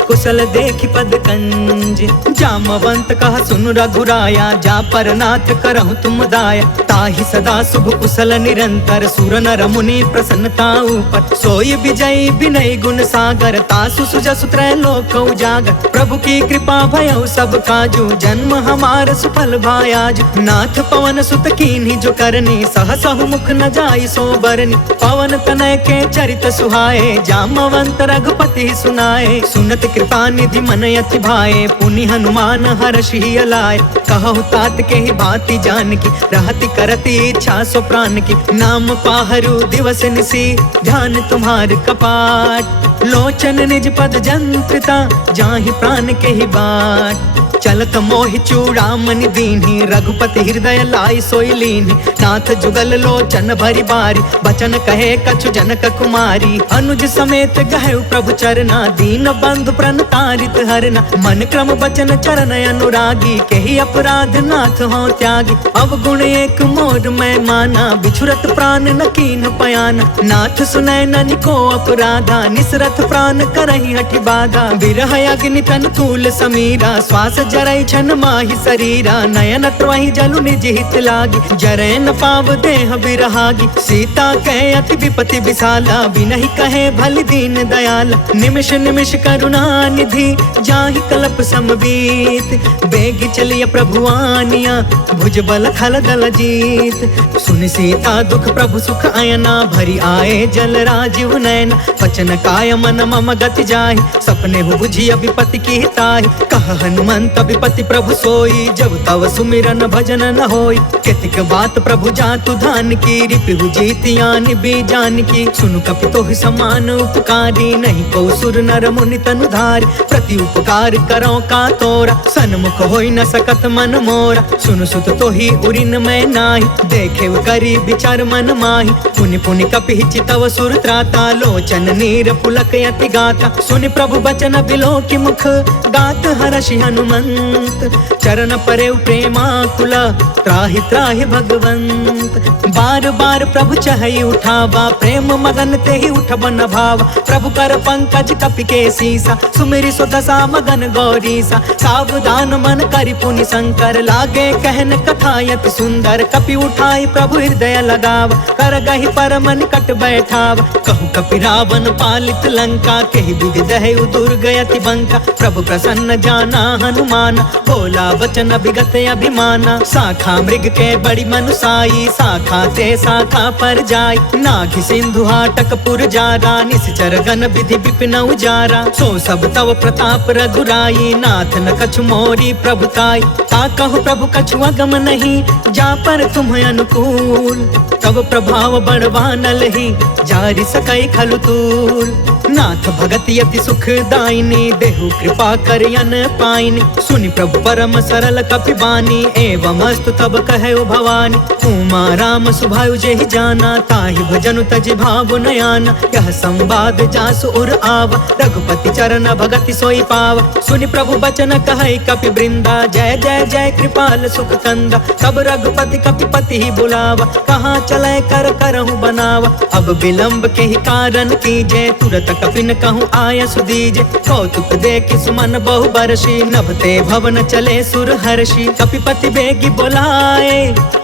कुशल देखि पद कंज। जामवंत कहा सुन रघुराया, जा पर नाथ करहु तुम दाया। ताहि सदा शुभ कुशल निरंतर, सुर नर मुनि प्रसन्नता ऊपर। सोई विजयी विनय गुण सागर, तासु सुजसु त्रैलोक उजागर। प्रभु की कृपा भयउ सब काजू, जन्म हमार सुफल भायाज। नाथ पवन सुत कीन्ही जो करनी, सहसहु मुख न जाई सो बरनी। पवन तनय के चरित सुहाए, जामवंत रघुपति सुनाए। सुनत कृपा निधि मन अति भाए, पुनि हनुमान हर्षि अलाय। कहु तात के ही भांति जान की, रहति करति इच्छा सो प्राण की। नाम पाहरु दिवस निसी, ध्यान तुम्हार कपाट। लोचन निज पद जंत्रिता, जाहि प्राण के ही बाट। चलत मोहि चूड़ामणि दीन्ही, रघुपति हृदय लाई सोई लीन्ही। नाथ जुगल लोचन भरी बारी, बचन कहे कछु जनक कुमारी। अनुज समेत गहु प्रभु चरना, दीन बंधु प्रणतारित हरना। मन क्रम बचन चरण अनुरागी, केहि अपराध नाथ हो त्यागी। अवगुण एक मोर मैं माना, बिछुरत प्राण न कीन्ह पयाना। नाथ सुनय ननि को अपराधा, निसरत प्राण करहि हठि बाधा। विरह अग्नि तन तूल समीरा, श्वास जरई छन माहि शरीरा। नयन त्रहि जलु निज हित लागी, जरै न पाव देह बिरहागी। सीता कहे अति विपति विशाला, बिनहि कहे भलि दीन दयाला। निमिष निमिष करुणा निधि, जाहि कल्प समबीत। बेगी चलिय प्रभु आनिया, भुज बल खल दल जीत। सुन सीता दुख प्रभु सुख अयना, भरी आए जल राजीव नयना। वचन काय मन मम गति जाहि, सपने हो बुझिय विपति की ताहि। कह हनुमंत विपति प्रभु सोई, जब तव सुमिरन भजन न होई। केतिक बात प्रभु जातु धान की, रिपु जीतियानि बीजान की। सुनु कपि तोहि समान उपकारी, नहीं को सुर नर मुनि तनु धारी। प्रति उपकार करो का तोरा, सन्मुख होई न सकत मन मोरा। सुनु सुत तोहि उरिन मैं नाही, देखे करी विचार मन माही। पुनि पुनि कपि चितव सुर त्राता, लोचन नीर पुलक यति गाता। सुनि प्रभु बचन बिलो की मुख, गात हर्षि हनुमंत। चरण परे प्रेमाकुला, त्राहि त्राहि भगवंत। बार बार प्रभु चहई उठावा, प्रेम मगन तेहि उठब न भावा। प्रभु कर पंकज कपि के सीसा, सुमिरि सो दशा मगन गौरीसा। सावधान मन करि पुनि शंकर, लागे कहन कथा यति सुंदर। कपि उठाई प्रभु हृदय लगावा, कर गहि परम निकट बैठावा। कहु कपि रावण पालित लंका, केहि विधि दहु दुर्ग यति बंका। प्रभु प्रसन्न जाना हनुमाना, बोला वचन विगत अभिमाना। शाखा मृग के बड़ी मनुसाई, शाखा ते शाखा पर जाई। नाघि सिंधु हाटक पुर जारा, निश्चर गण विधि विपिन उजारा। सो सब तव प्रताप रघुराई, नाथ न कछु मोरी प्रभुताई। ता कहु प्रभु कछु अगम नहीं, जा पर तुम अनुकूल। तब प्रभाव बड़वानल ही, जारि सकई खलु तूल। नाथ भगति यति सुख दायिनी, देहु कृपा करियन पाइनी। सुनि प्रभु परम सरल कपि बानी, एवं अस्तु तब कहु भवानी। उमा राम सुभायु जेहि जाना, ताहि भजनु तजि भाव नयाना। यह संवाद जासु उर आवा, रघुपति चरण भगति सोई पावा। सुनि प्रभु बचन कहै कपि वृंदा, जय जय जय कृपाल सुख कंदा। तब रघुपति कपिपति ही बुलावा, कहाँ चले कर करहु बनावा। अब विलंब के ही कारण कीजे, तुरत कपिन कहूँ आय सुदीजे, कौतुक देखि सुमन बहु बरसी, नभते भवन चले सुर हर्षि। कपिपति बेगी बोलाए,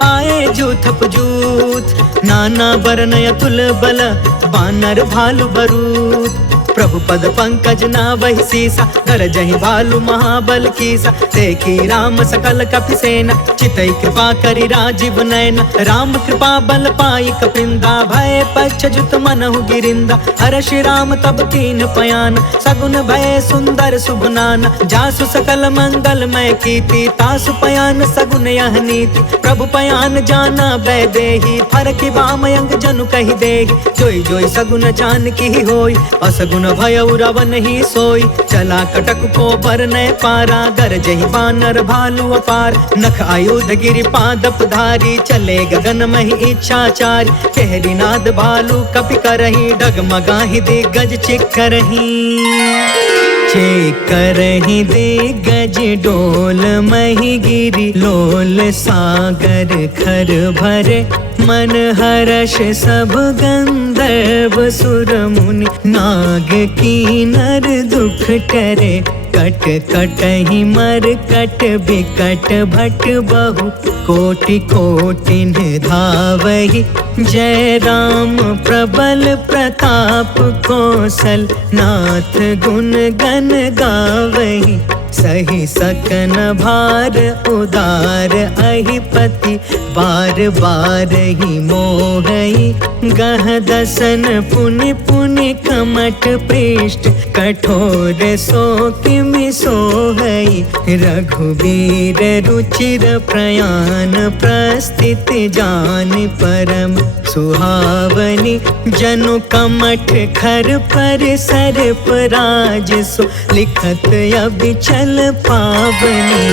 आए जूथप जूथ, नाना बरन अतुल बल, बानर भालु बरूथ। प्रभु पद पंकज नावहि सीसा, गरजहि भालु महाबल कीसा। देखी राम सकल कपि सेना, चितई कृपा करि राजीव नयन। राम कृपा बल पाई कपिंदा, भय पश्चजुत मनहु गिरिंदा। हर्षि राम तब कीन पयान, सगुन भय सुंदर शुभनान। जासु सकल मंगलमय कीर्ति, तासु पयान सगुन यह नीति। प्रभु पयान जाना वैदेही, फरकि वामयंग जनु कहि देहि। जोई जोई सगुन जानकी होई, असगुन भयउ रावण ही सोई। चला कटक को बरनय पारा, गरजहि बानर भालु अपार। नख आयुध गिरि पादप धारी, चले गगन महि इच्छाचारी। केहरी नाद भालु कपि करही, डगमगाहि दिग्गज चिक्करही। करही दिग्गज डोल मही गिरी, लोल सागर खर भरे। मन हर्ष सब गंधर्व सुर मुनि, नाग कीनर दुख टरे। कट कटहि मर कट बिकट भट बहु, कोटि कोटिन धावहि। जय राम प्रबल प्रताप कौशल, नाथ गुण गण गावहि। सही सकन भार उदार अहिपति, बार बार ही मोहई। गह दसन पुनि पुनि कमट पृष्ठ, कठोर सो किमि सोहई। रघुवीर रुचिर प्रयाण, प्रस्थिति जान परम सुहावनी। जनु कमठ खर पर सर्प राज सो, लिखत अबिचल पावनी।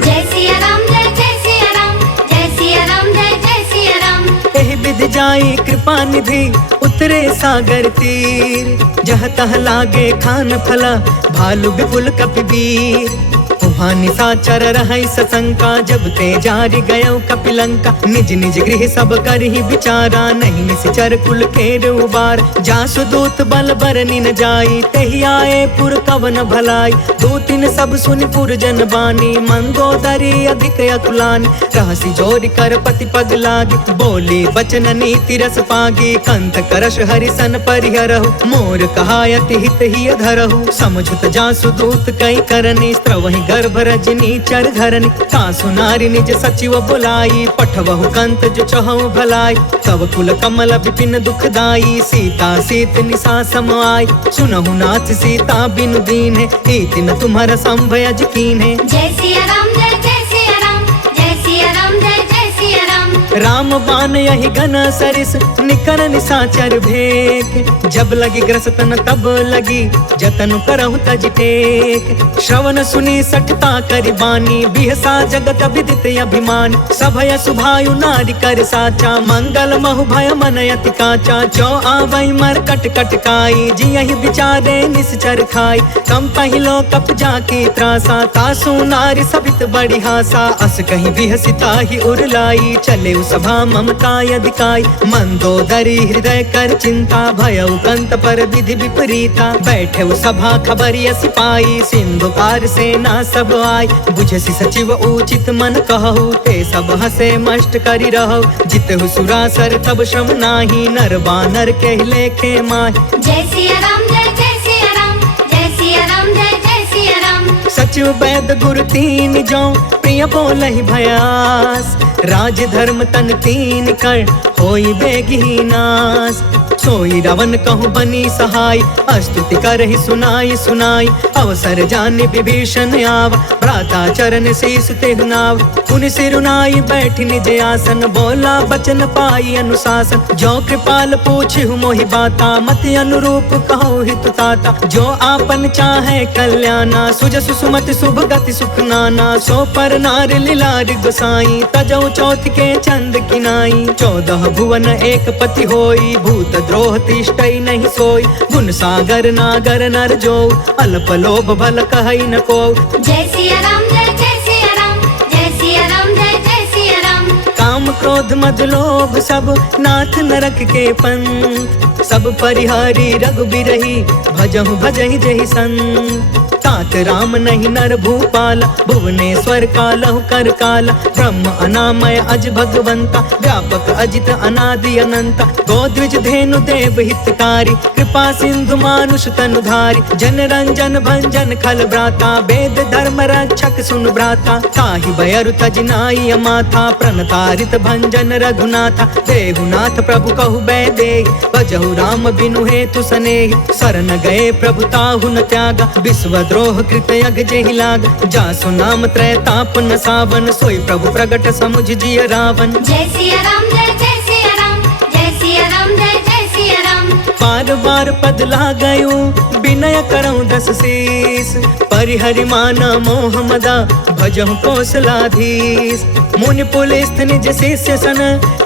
जय सिया राम जय जय सिया राम, जय सिया राम जय जय सिया राम। एहि विधि जाई कृपा निधि, उतरे सागर तीर। जह तह लागे खान फला, भालु विपुल कपिवीर। वहाँ निशाचर रहै सशंका, जब ते जारि गयो कपिलंका। निज निज गृह सब करहि विचारा, नहीं निश्चर कुल केर उबार। जासु दूत बल बरनि न जाई, तेहि आए पुर कवन भलाई। दूतिन सब सुनि पुर जन बानी, मंदोदरी अधिक अकुलानी। रहसि जोरि कर पति पग लागी, बोली बचन नीति रस पागी। कंत करश हरिसन परिहरहु, मोर कहायति हित ही धरहु। समझुत जासु दूत कई करनी, स्त्रवहि गर्भ रजनी चर घरनी। सासु नारी निज सचिव बुलाई, पठवहु कंत जो चहु भलाई। तब कुल कमल विपिन दुखदाई, सीता सीत निशा सम आई। सुनहु नाथ सीता बिनु दीन्हे, हीति न तुम्हारा संभयज कीन्हे। जय सिया राम जय जय सिया राम, जय सिया राम जय जय सिया राम। राम बान यही घन सरिस, निकर निशाचर भेक। जब लगी ग्रसतन तब लगी, जतन करहु तज टेक। श्रवण सुनी सठता करि बानी, बिहसा जगत विदित अभिमान। सभय सुभायु नारी कर साचा, मंगल महु भय मन अति काचा। जो आवै मर कट कट काई, जियहि विचारे निश्चर खाई। कम पहिलो कप जाकी त्रासा, तासु नारी सबित बड़ी हासा। अस कहीं बिहसिता ही उरलाई, चले सभा ममता यदिकाई। मंदोदरी हृदय कर चिंता, भयउ कंत पर विधि विपरीता। बैठे सभा खबरिय सिपाही, सिंधु पार सेना सब आई। बुझसि सचिव उचित मन कहु, ते सब हसे मष्ट करि रहु। जितहु सुरासर तब श्रम नाही, नर बानर के लेखे माहि। जय सिया राम जय जय सिया राम, जय सिया राम जय जय सिया राम। सचिव वैद गुरु तीन जो, प्रिय बोलहि भयास। राज धर्म तन तीन कर, होई बेगी नास। सोई रावण कहूँ बनी सहाय, स्तुति करहि सुनाई सुनाई। अवसर जानि विभीषण आव, भ्राता चरण शीस तेहु नाव। पुनि सिरुनाई बैठि निज आसन, बोला बचन पाई अनुशासन। जो कृपाल पूछहु मोहि बाता, मति अनुरूप कहु हित ताता। जो आपन चाहे कल्याणा, सुजसु सुमति शुभ गति सुख नाना। सो पर नार लीलार गोसाई, तजौ चौथ के चंद किनाई। 14 भुवन एक पति होई, भूत द्रोह तिष्ठई नहीं सोई। गुण सागर नागर नर जो, अल्प लोभ भल कहई न को। जय सिया राम जय जय सिया राम, जय सिया राम जय जय सिया राम। काम क्रोध मद लोभ सब नाथ नरक के पंथ। सब परिहारी रघुबीरहि भजहु भजहि जहि संत। तात राम नहीं नर भूपाल भुवनेश्वर कालहु कर काला। ब्रह्म अनामय अज भगवंता व्यापक अजित अनादि अनंता। गोद्विज धेनु देव हितकारी कृपा सिंधु मानुष तनुधारी। जन रंजन भंजन खल भ्राता वेद धर्म रक्षक सुन भ्राता। ताहि भयरु तजिनाई अमाथा प्रणतारित भंजन रघुनाथा। देहुनाथ प्रभु कहु बैदेहि भजहु राम बिनु हेतु सनेहि। शरण गए प्रभु ताहु न त्यागा विश्व द्रोह कृत यज्ञ जेहि लाग। जासु नाम त्रय ताप न सावन सोई प्रभु प्रगट समुझ जिय रावण। जय सिया राम जय जय सिया राम जय सिया राम जय जय सिया राम। बार बार पद लागयूं विनय करऊं दस शीस। परिहरि माना मोह मदा भजहु कौशलाधीश। मुनि पुलिस निज शिष्य सन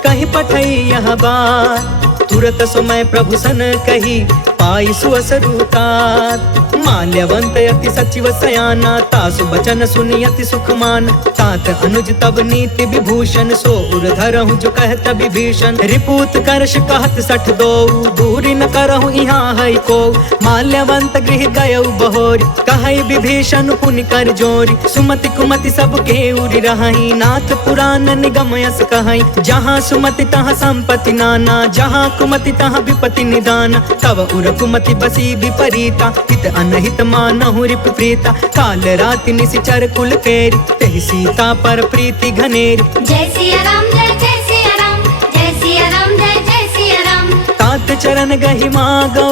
कहीं पठई यह बात। तुरत समय प्रभु सन कही पाई सुअसरुतात। माल्यवंत यति सचिव सयाना तासु बचन सुनि यति सुखमान। तात अनुज तब नीति विभूषण सो उर धरहु जो कहत विभीषण। रिपूत करश कहत सठ दो दूरी न करहु यहाँ है को। माल्यवंत गृह गयउ बहोरी कहई विभीषण पुनि कर जोरी। सुमति कुमति सब के उरि रहई नाथ पुराण निगम यस कहई। जहाँ सुमति तहाँ संपत्ति नाना जहाँ कुमति तहाँ विपत्ति निदान। तब उर कुमति बसी विपरीता हित अनहित मानहु रिपु प्रीता। काल राति निशिचर कुल केरी तेहि सीता पर प्रीति घनेरी। जय सिया राम जय जय सिया राम जय सिया राम जय जय सिया राम। तात चरण गहि मागौ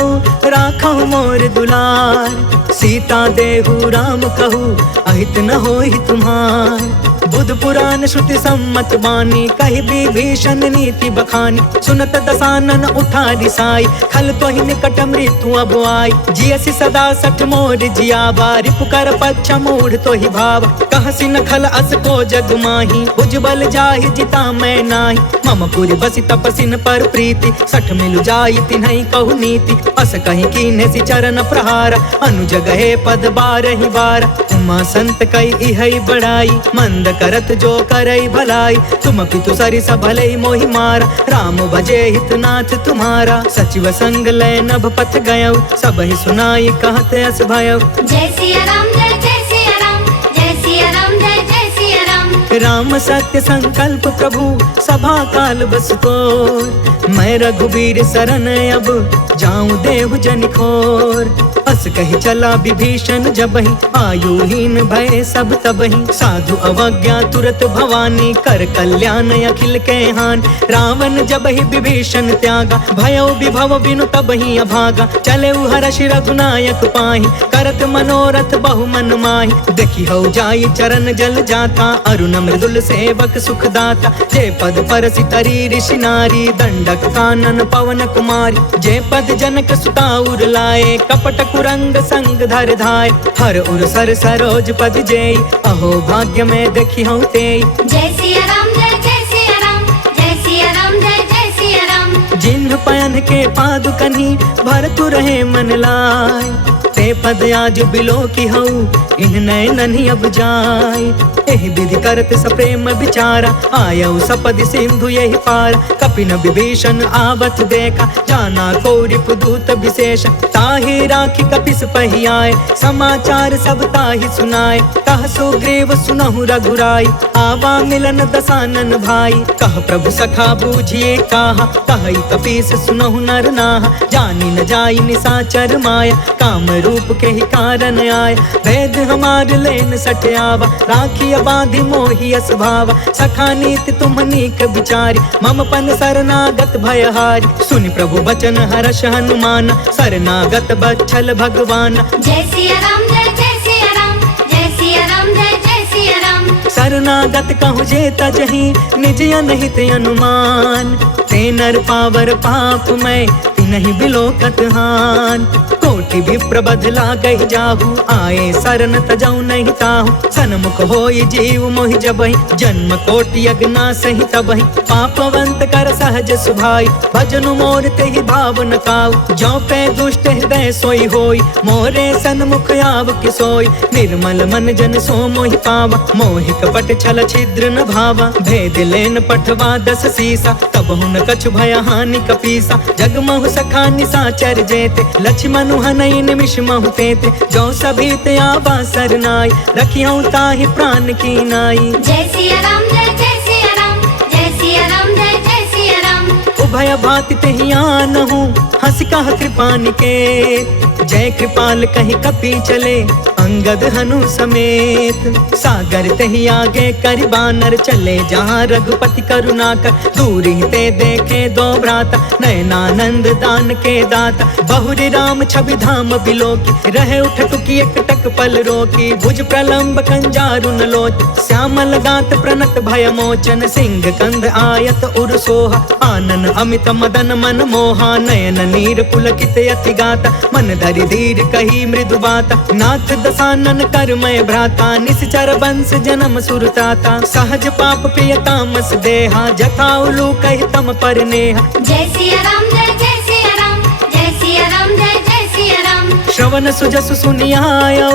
राखहु मोर दुलार। सीता देहु राम कहू अहित न होहि तुम्हार। बुध पुराण श्रुति सम्मत बानी कहि विभीषण नीति बखानी। सुनत दसानन उठा रिसाई खल तोहि निकट मृत्यु अब आई। जियसि सदा सठ मोर जियावा रिपु कर पक्ष मूढ़ तोहि भाव। कहसि न खल अस को जग माही उज्जवल जाहि जिता मैं नाही। मम पुरि बसि तपसिन पर प्रीति सठ मिलु जाई तिन्हई कहु नीति। अस कहीं कीन्हे सि चरण प्रहार अनुज गहे पद बारहि बार। उमा संत कई इहई बड़ाई मंद करत जो करई भलाई। तुम पितु सरिस भलई मोहि मारा राम भजे हितनाथ तुम्हारा। सचिव संग लय नभ पथ गयउ सबहि सुनाई कहत अस भयउ। जय सिया राम जय जय सिया राम जय सिया राम जय जय सिया राम। राम सत्य संकल्प प्रभु सभा काल बस तोर। मैं रघुबीर शरण अब जाऊं देहु जनिखोर। अस कही चला विभीषण जबहि आयुहीन भय सब तबहि। साधु अवज्ञा तुरत भवानी कर कल्याण अखिल के हान। रावण जबहि विभीषण त्यागा भयो विभव बिनु तबहि अभागा। चले हर्ष रघुनायक पाहि करत मनोरथ बहु मन माहि। देखी हो जाई चरण जल जाता अरुण मृदुल सेवक सुखदाता। जे पद पर सितरी ऋषि नारी दंडक कानन पवन कुमारी। जे पद जनक सुता उर लाए कपट कुरंग संग धर धाय। हर उर सर सरोज पद जेई अहो भाग्य में देखी हूँ तेई। जय सिया राम जय जय सिया राम जय सिया राम जय जय सिया राम। जिन्ह पयन के पादुकनी भरतु रहे मन लाय। ते पद आज बिलो की हऊ इन नैननि अब जाय। एहि विधि करत सप्रेम विचारा आयऊ सपद सिंधु यही पार। कपिन विभीषण आवत देखा जाना को रिपु दूत विशेष। ताहि राखी कपिस पहि आए समाचार सब ताहि सुनाए। कह सुग्रीव सुनहु रघुराई आवा मिलन दसानन भाई। कह प्रभु सखा बूझिए कहा कहई कपीस सुनहु नर नाहा। जानी न जाई निशाचर माया काम रूप के ही कारण आय। वेद हमार लेन सट आवा राखी बाधि मोहि अस भावा। सखा नीति तुम नीक विचारी मम पन शरणागत भयहारी। सुनि प्रभु बचन हर्ष हनुमान शरणागत बच्छल भगवान। जय सिया राम जय जय सिया राम जय सिया राम जय जय सिया राम। शरणागत कहु जे तजहि निज अनहित अनुमान। ते नर पावर पाप मैं तिनहि बिलोकत हान। कोटि कोटि विप्र बदला गई जाहू, आए शरण तजऊ नहीं ताहू। सन्मुख होई जीव मोहि जबहि, जन्म कोटि अगना सही तबहि। पापवंत कर सहज सुभाई, भजनु मोर तेहि भाव न काऊ। जो पे दुष्ट हृदय सोई होई, मोरे सन्मुख आव कि सोई। निर्मल मन जन सो मोहि पावा, मोहि कपट छल छिद्र न भावा। भेद लेन पठवा दस सीसा, तब हुन कछु भय हानि कपीसा। जग महु सखा निसाचर जेते, लक्ष्मणु हनई निमिष महु तेते। जो सभीत आवा सरनाई, रखियौ ताहि प्राण की नाई। जय सिया राम जय सिया राम, जय सिया राम जय सिया राम। उभय भाति तेहि आनहु, हंस कह कृपा निकेत। जय कृपाल कहि कपि चले, अंगद हनु समेत। सागर तेहि आगे करि बानर, चले जहाँ रघुपति करुणा कर। दूर ही ते देखे दो भ्राता, नयनानंद दान के दाता। बहुरी राम छवि धाम बिलोकी, रहे उठ टुकी एक टक पल रोकी। भुज प्रलंब कंजारुन लोच, श्यामल गात प्रणत भय मोचन। सिंह कंध आयत उर सोहा, आनन अमित मदन मन मोहा। नयन नीर पुलकित अति गाता, मन धरि धीर कही मृदु बाता। नाथ दसानन कर मैं भ्राता, निश्चर वंश जन्म सुरताता। सहज पाप पिय तामस देहा, जथा उलू कहि तम पर नेहा। जय सिया राम जय सिया राम, जय सिया राम जय सिया राम। श्रवण सुजसु सुनियायौ,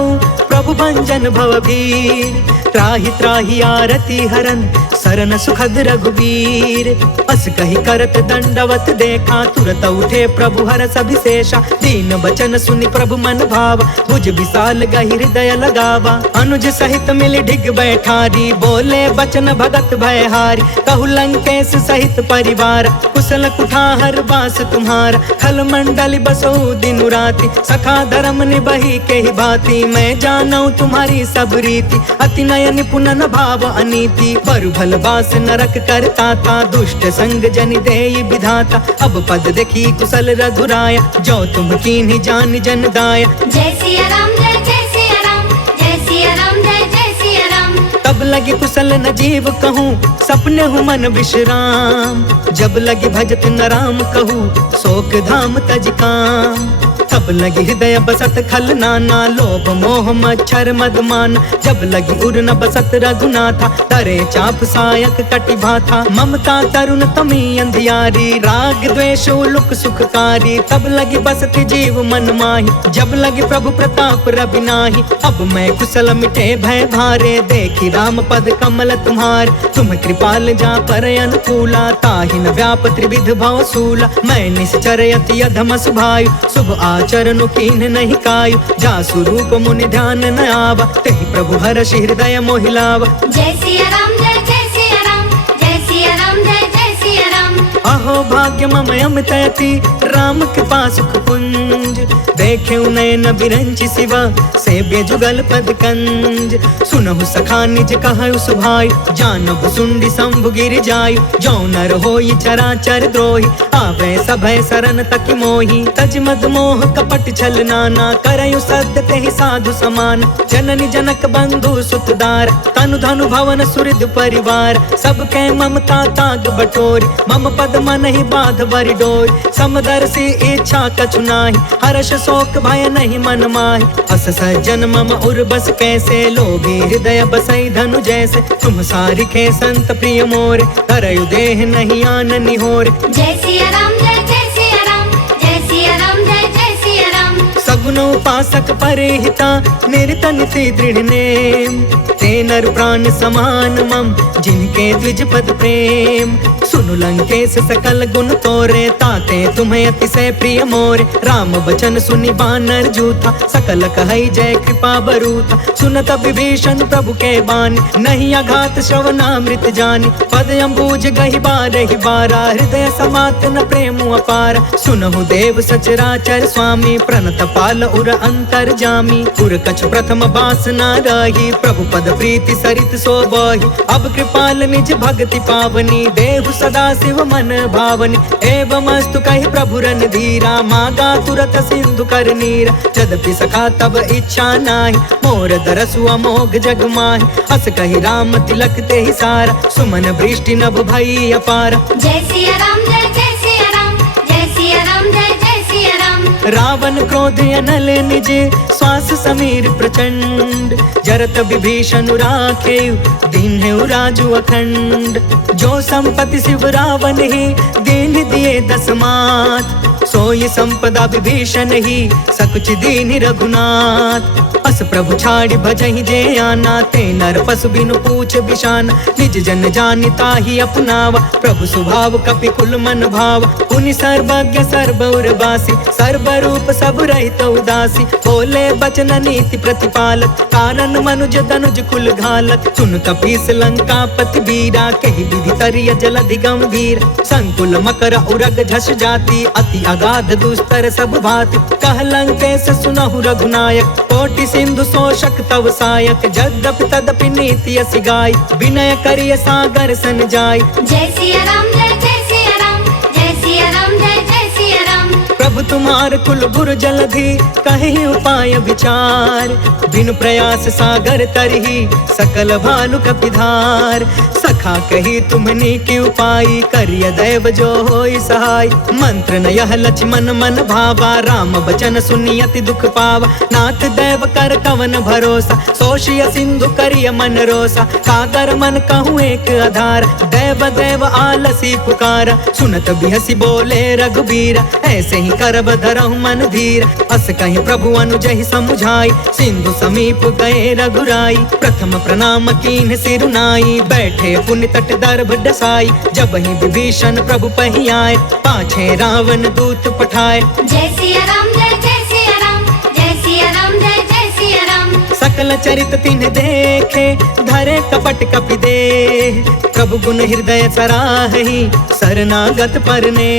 प्रभु भंजन भवभीर। त्राहि त्राहि आरती हरन, सरन सुखद रघुवीर। अस कहि करत दंडवत देखा, तुरत उठे प्रभु हरष अभिषेषा। दीन बचन सुनि प्रभु मन भावा, भुज विशाल गहि हृदय लगावा। अनुज सहित मिल ढिग बैठारी, बोले बचन भगत भयहारी। कहु लंकेश सहित परिवार, कुशल कुठार वास तुम्हारा। खल मंडल बसो दिन राति, सखा धर्म निबहि के ही भांति। मैं जानऊ तुम्हारी सब रीति, अति नय निपुण न भाव अनीति। बरु भल बास नरक करता था, दुष्ट संग जनि देई विधाता। अब पद देखी कुशल रघुराया, जो तुम कीन्ही जान जन दाया। जय सिया राम जय सिया राम, जय सिया राम जय सिया राम। तब लगी कुशल न जीव कहूँ, सपने हूँ मन विश्राम। जब लगी भजत न राम कहूँ, शोक धाम तज काम। तब लगी हृदय बसत खल नाना, लोभ मोह मच्छर मदमान। जब लगी उर न बसत रघुनाथा, तरे चाप सायक कटि भाथा। ममता तरुण तमी अंधियारी, राग द्वेष उलुक सुखकारी। तब लगी बसति जीव मन माही, जब लगी प्रभु प्रताप रवि नाही। अब मैं कुशल मिटे भय भारे, देखी राम पद कमल तुम्हार। तुम कृपाल जा पर अनुकूला, ताहि न व्याप त्रिविध भव सूला। मैं निश्चर अति अधम सुभायु, शुभ आचरण कीन नहीं कायु। जा स्वरूप मुनि ध्यान न आवा, तेहि प्रभु हर्ष हृदय मोहिलावा। जय सिया राम जय सिया राम, जय सिया राम जय सिया राम। अहो भाग्य मम अमितयति, राम कृपा सुख पुंज। देखे नयन बिरंचि शिवा, सेव्य जुगल पद कंज। सुनहु सखा निज कहु सुभाई, जानहु सुंडी शंभु गिर जायु। जो नर होई चराचर द्रोही, आवे सभय शरण तकि मोही। तज मद मोह कपट छल नाना, करयु सत्य तेहि साधु समान। जननी जनक बंधु सुतदार, तनु धनु भवन सुहृद परिवार। सबके ममता ताग बटोरी, मम पद मन ही बाध बरि डोरी। समदर्शी इच्छा कछु नाही, हर्ष शोक भय नहीं मन माहि। अस सज्जन मम उर बस कैसे, लोभी हृदय बसई धनु जैसे। तुम सारिखे संत प्रिय मोरे, तरयु देह नहीं आन निहोरे। जय सिया राम जय सिया राम, जय सिया राम जय सिया राम। सगुन उपासक परिहिता, निरत निति दृढ़ नेम। ते नर प्राण समान मम, जिनके द्विज पद प्रेम। सुनु लंकेश सकल गुण तोरे, ताते तुम्हें अतिशय प्रिय मोरे। राम बचन सुनि बानर जूथा, सकल कहई जय कृपा बरूथा। सुनत विभीषण प्रभु के बानी, नहीं अघात श्रवणामृत जानी। पद अम्बुज गहि बारहि बारा, हृदय समात न प्रेम अपार। सुनहु देव सचराचर स्वामी, प्रणत पाल उर अंतर जामी। उर कछु प्रथम बास न रही, प्रभु पद प्रीति सरित सोबहि। अब कृपाल निज भक्ति पावनी, देहु सदा शिव मन भावनी। एवं अस्तु कहि प्रभु रन धीरा, मागा तुरत सिंधु कर नीरा। यद्यपि सखा तब इच्छा नाही, मोर दरसु अमोघ जग माहि। हस कहि राम तिलक तेहि सारा, सुमन वृष्टि नभ भई अपार। जय सिया राम जय सिया राम, जय सिया राम जय सिया राम। रावण क्रोध अनल निज श्वास समीर प्रचंड जरत विभीषण राखे दीन है राजू अखंड जो संपत्ति शिव रावण ही दीन दिए दसमात सोई संपदा विभीषण ही सकुच दीन रघुनाथ अस प्रभु छाड़ भजहि जे आना ते नर पशु बिनु पूछ बिशान निज जन जानिता ही अपनावा प्रभु स्वभाव कपि कुल मन भाव पुनि सर्वज्ञ सर्वौर बासी सर्वरूप सब रहित उदासी बोले बचन नीति प्रतिपालक कारण मनुज तनुज कुल घालक सुन कपीस लंका पति बीरा कही विधि तरिय जलधि गंभीर संकुल मकर उरग झस जाति अति अगाध दुस्तर सब भाति कह लंकेश सुनहु रघुनायक कोटि सिंधु शोषक तव सायक जद्यपि तदपि नीति असि गाय विनय करिय सागर सन जाय जय सिया राम जय जय सिया राम जय सिया राम जय जय सिया राम प्रभु तुम्हार कुल गुरु जलधि कहि उपाय विचार बिनु प्रयास सागर तरही सकल भालु कपिधार सखा कही तुमनी की उपाय करिय दैव जो होई सहाय मंत्र न यह लक्ष्मण मन भावा राम बचन सुनियति दुख पावा नाथ दैव कर कवन भरोसा सोशिय सिंधु करिय मन रोसा काकर मन कहूँ एक आधार दैव दैव आलसी पुकारा सुनत बिहसी बोले रघुबीरा ऐसे ही करब धरहु मन धीर अस कहीं प्रभु अनुजहि समुझाई सिंधु समीप गए रघुराई प्रथम प्रणाम कीन्ह सिरुनाई बैठे पुण्य तट दर्भ डसाई जब ही विभीषण प्रभु पही आए पाछे रावण दूत पठाए जय सिया राम जय जय सिया राम जय सिया राम जय जय सिया राम सकल चरित तिन्ह देखे धरे कपट कपि देह प्रभु गुण हृदय सराहि शरणागत परने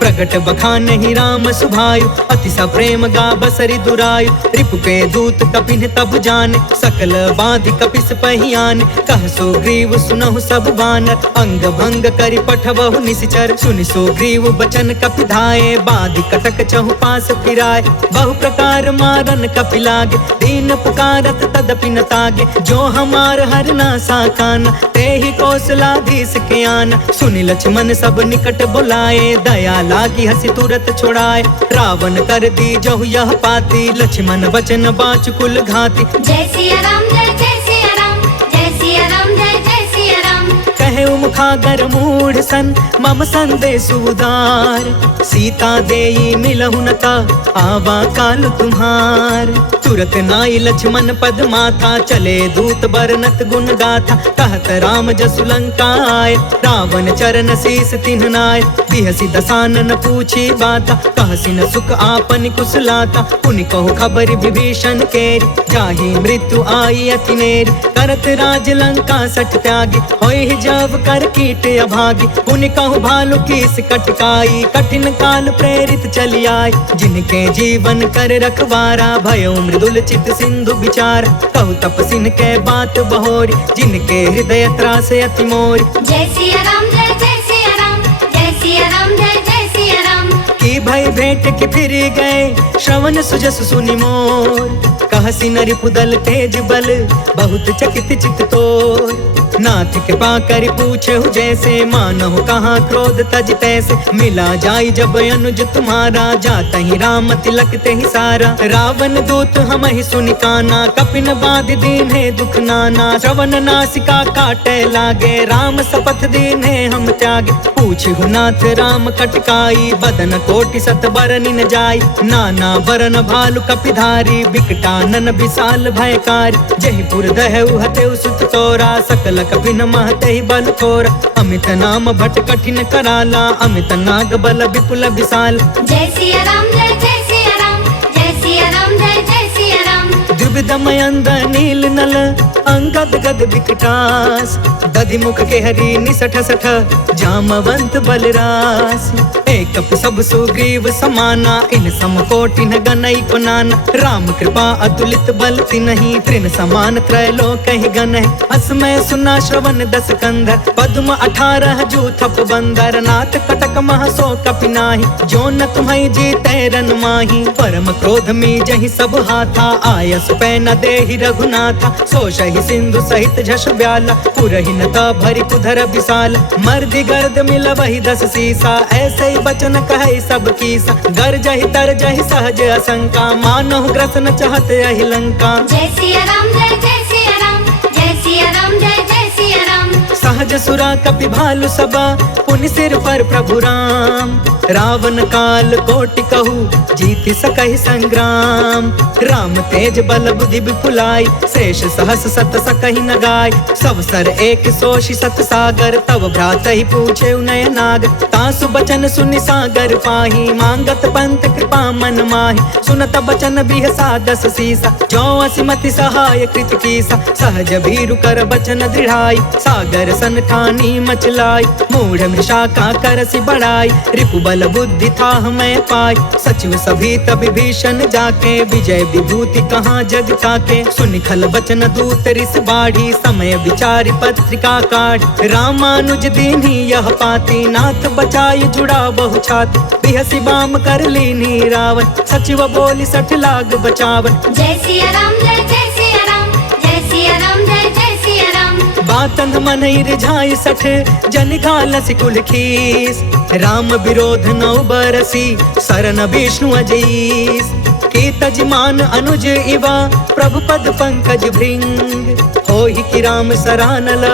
प्रगट बखानहि राम सुभायु अति सप्रेम गा बसरि दुरायु रिपु के दूत कपिन तब जाने सकल बाधि कपिस पहियान कह सुग्रीव सुनहु सब बानर अंग भंग करि पठबहु निशिचर सुनि सुग्रीव बचन कपि धाये बाधि कटक चहु पास फिराए बहु प्रकार मारन कपि लागे दीन पुकारत तदपि न तागे जो हमार हर ना साकान ते ही कौशलाधीश के आन सुनि लक्ष्मण सब निकट बुलाए दया लागी हसी तुरत छोड़ाए रावण कर दी जहु यह पाती लक्ष्मण बचन बाच कुल घाती जय सिया राम जय जय सिया राम जय सिया राम जय जय सिया राम कहे मुखागर मूढ़ सन मम संदेश उदार सीता देई मिलहु नता आवा काल तुम्हार तुरत नाई लक्ष्मण पद माथा चले दूत बरनत गुण गाथा कहत राम जसु लंका आए रावण चरण शीस तिन्ह नाय बिहसी दसानन पूछी बाता कहसी न सुख आपन कुशलाता पुनि कहु खबर विभीषण केरी जाहि मृत्यु आई अति नेरी करत राज लंका सठ त्यागी होई जब कर कीट अभागी पुनि कहु भालु कीस कटकाई कठिन काल प्रेरित चली आई जिनके जीवन कर रखवारा भयो मृदुल चित सिंधु विचार कहु तपसिन के बात बहोरी जिनके हृदय त्रास अति मोरी जय सिया राम जय जय सिया राम जय सिया राम जय जय सिया राम की भई भेंट के फिर गए श्रवण सुजस सुनि मोर कहसी नरि पुदल तेज बल बहुत चकित चित तोर नाथ के पाकर पूछे जैसे मानहु कहाँ क्रोध तज तैसे मिला जाई जब अनुज तुम्हारा जाता ही राम तिलक ते ही सारा रावण दूत हम ही सुनिकाना कपिन बाध दीन है दुख नाना श्रवण नासिका काटे लागे राम शपथ दीन है हम त्यागे पूछहु नाथ राम कटकाई बदन कोटि सत बरनि न जाई नाना बरन भालु कपिधारी बिकटानन विशाल भयकारी जयपुर दहु हतेउ सुत तोरा सकल कपिन महते ही बल थोर अमित नाम भट कठिन कराला अमित नाग बल विपुल विशाल जय सिया राम जय जय सिया राम जय सिया राम जय जय सिया राम द्विविधमयंद नील नल अंगद गद विकटास दधि मुख के हरि निसठ सठ जामवंत बलरास एक सब सुग्रीव समाना इन सम कोटि न गनई को नाना राम कृपा अतुलित बल तिन्हि तृण समान त्रैलोक ही गन है असमय सुना श्रवण दस कंधर पद्म 18 जूथप बंदर नाथ कटक महसो कपिनाही जो न तुम्हें जीते रन माही परम क्रोध में जही सब हाथा आय दास पै न देहि रघुनाथा, सोषहि सिंधु सहित झस ब्याला, पुरहि न त भरि कुधर विशाल, मर्दि गर्द मिलबहि 10 सीसा, ऐसे ही बचन कहै सब कीसा, गरजहि तरजहि सहज असंका, मानहु ग्रसन चहत अहि लंका। जय सिया राम जय जय सिया राम, जय सिया राम जय जय सिया राम। सहज सुरा कपि भालु सबा, पुनि सिर पर प्रभु राम, रावण काल कोटि कहू, जीति सकहि संग्राम। राम तेज बल बुद्धि विपुलाई, शेष सहस सत सकहि न गाय, सब सर एक सोषि सत सागर, तब भ्रात ही पूछे नय नाग, तासु बचन सुनि सागर पाही, मांगत पंत कृपा मन माही, सुनत बचन बिहसा 10 सीसा, जो असिमति सहाय कृत कीसा, सहज भीरु कर बचन दृढ़ाई, सागर सन ठानी मचलाई, मूढ़ मृषा का करसि बढ़ाई, रिपु बल बुद्धि था मैं पाई, सचिव सभी तब विभीषण जाके, विजय विभूति कहाँ जग ताके, सुनि खल बचन दूत रिस बाढ़ी, समय विचारि पत्रिका काढ़ी, रामानुज दीन्ही यह पाती, नाथ बचाई जुड़ा बहु छाती, बिहसी बाम कर लीनी रावण, सचिव बोली 60 लाग बचावन। जय सिया राम जय जय सिया राम, जय सिया राम जय जय सिया राम। बातंग मनहि रिझाई 60, जन घालस कुल खीस, राम विरोध 9 बरसी, सरन विष्णु अजीस, की तजमान अनुज इवा, प्रभु पद पंकज भृंग, होहि कि राम सरानल,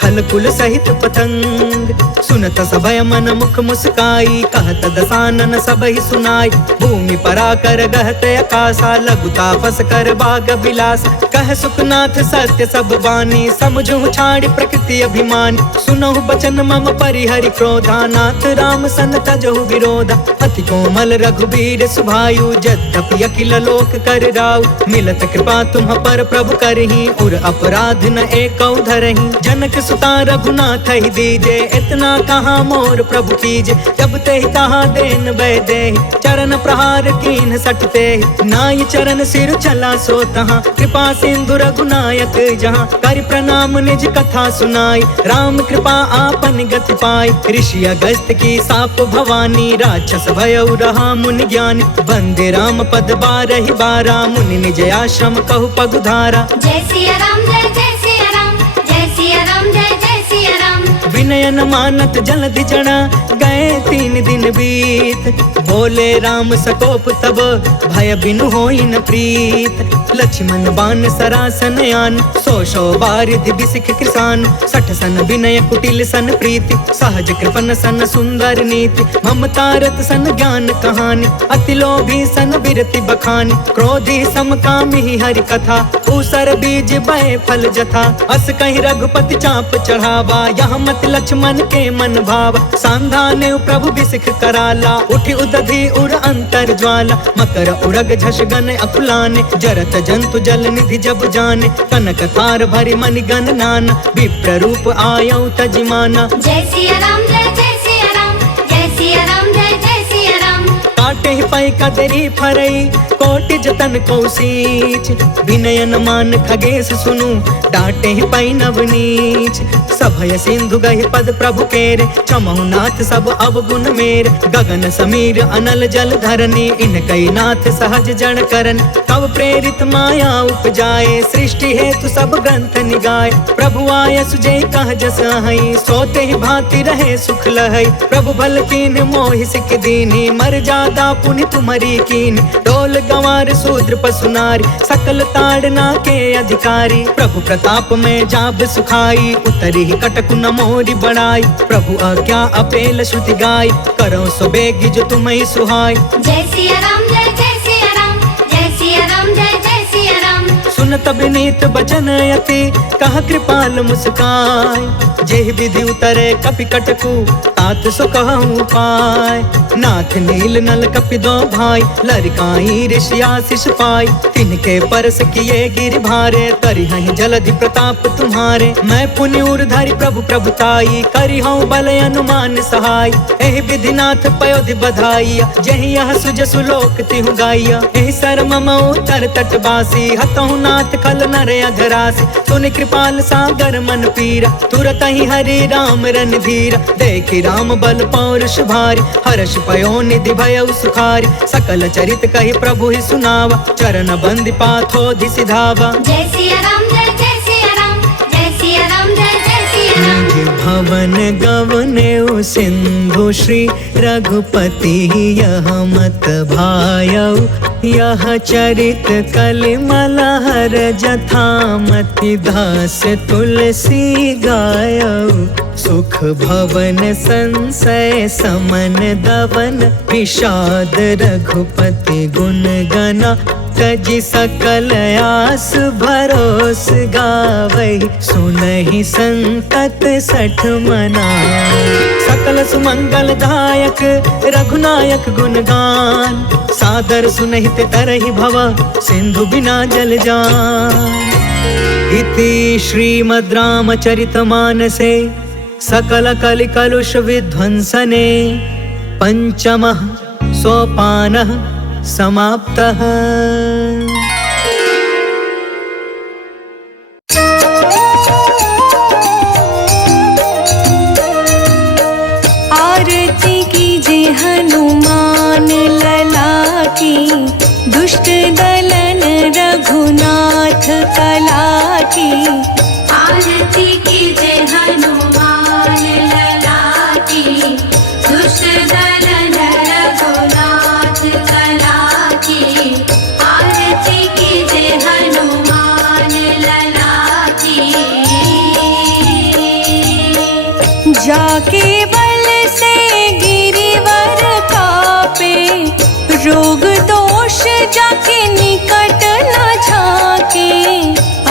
खल कुल सहित पतंग, सुनत सभय मन मुख मुस्काई, कहत दसानन सबहि सुनाई, भूमि पराकर गहत आकाशा, लघु तापस कर बाग बिलास, कह सुखनाथ सत्य सब बानी, समझु छाड़ी प्रकृति अभिमान, सुनहु बचन मम परिहरि क्रोधा, नाथ राम सन तजहु विरोधा, अति कोमल रघुबीर सुभायु, यद्यपि अखिल लोक कर राउ, मिलत कृपा तुम पर प्रभु करही, उर अपराध न एकौ धरही, जनक सुता रघुनाथ ही दीजे, इतना कहाँ मोर प्रभु कीजे, जब ते कहा देन बै दे, चरण प्रहार कीन सटते, नाई चरण सिर चला सो तहाँ, कृपा सिंधु रघुनायक जहाँ, कर प्रणाम निज कथा सुनाई, राम कृपा आपन गति पाई, ऋषि अगस्त की साप भवानी, राक्षस भयउ रहा मुनि ज्ञानी, बंदे राम पद 12 बारा, मुनि निज आश्रम कहु पगुधारा। जय सिया राम जय जय सिया राम, जय सिया राम जय जय सिया राम। विनय न मानत जलधि जड़ा, गए 3 दिन बीत, बोले राम सकोप तब, भय बिनु होई न प्रीत, लक्ष्मण बाण सरासन आन, 100 बारिधि बिसिख कृसान, 60 सन विनय कुटिल सन प्रीति, सहज कृपन सन सुंदर नीति, ममतारत सन ज्ञान कहानी, अति लोभी सन बिरति बखानी, क्रोधी समकामी हरि कथा, ऊसर बीज बय फल जथा, अस कहि रघुपति चाप चढ़ावा, यहाँ मत लक्ष्मण के मन भाव, सांधाने प्रभु बिसिख कराला, उठि उदधि उर अंतर ज्वाला, मकर उरग झष गन अकुलाने, जरत जंतु जल निधि जब जाने, कनक थार भरि मनि गण नाना, विप्र रूप आयौ तजिमाना। जय सिया राम जय जय सिया राम, जय सिया राम जय जय सिया राम। काटे ही पै कदरी फरई, कोटि जतन कौशीच, विनय न मान खगेश सुनु, डांटे ही पै नवनीच, सभय सिंधु गहि पद प्रभु केरे, क्षमहु नाथ सब अवगुण मेर, गगन समीर अनल जल धरनी, इनकई नाथ सहज जन करन, तब प्रेरित माया उपजाए, सृष्टि हेतु सब ग्रंथ निगाए, प्रभु आय सुजय कह जस हई, सोते ही भांति रहे सुख लहई, प्रभु भल कीन मोहि सिख दीनी, मर जादा पुनि तुमरी कीन, डोल गंवार शूद्र पशु नारी, सकल ताड़ना के अधिकारी, प्रभु प्रताप में जाब सुखाई, उतरी कटकु न मोरी बढ़ाई, प्रभु आज्ञा अपेल श्रुति गाय, करो सो बेगी जो तुम्हें सुहाय। जय सिया राम जय जय सिया राम, जय सिया राम जय जय सिया राम। सुनत विनीत बचन अति, कह कृपाल मुस्काय, जेहि विधि उतरे कपि कटकु, तात सो कहूँ पाय, नाथ नील नल कपि 2 भाई, लरिकाई ऋषि आशीष पाई, तिनके परस किए गिर भारे, तरिहहि जलधि प्रताप तुम्हारे, मैं पुनि उर्धरि प्रभु प्रभुताई, करिहउँ बल अनुमान सहाय, एहि विधि नाथ पयोधि बधाइया, जेहि यह सुजसु लोक तिहु गाइया, एहि सर मम उतर तट बासी, हतहु नाथ खल नर अघरास, सुन कृपाल सागर मन पीरा, तुरत ही हरि राम रणधीरा, देखि राम बल पौरुष भारी, हर्ष पयो निधि भयउ सुखारी, सकल चरित कहि प्रभु ही सुनावा, चरण बंदि पाथोधि सिधावा। जय सिया राम जय जय सिया राम, जय सिया राम जय जय सिया राम। भवन गवने सिंधु श्री रघुपति यह मत भायउ, यह चरित कलिमल हर जथामति दास तुलसी गायउ, सुख भवन संशय समन दवन, विषाद रघुपति गुण गना, तजि सकल आस भरोस गावै, सुनहि संतत सठ मना। सकल सुमंगल दायक रघुनायक गुणगान, सादर सुनहित तरहि भव सिंधु बिना जल जान। इति श्रीमद् रामचरितमानसे सकल कलि कलुष विध्वंसने पंचमः सोपानः समाप्तः। आरती कीजे हनुमान लला की, दुष्ट दलन रघुनाथ कला की। आरती कीजे हनुमान लला की, दुष्ट दलन रघुनाथ कला की। आरती कीजे हनुमान लला की। जाके बल से गिरिवर कापे, रोग दोष जाके निकट न झाके।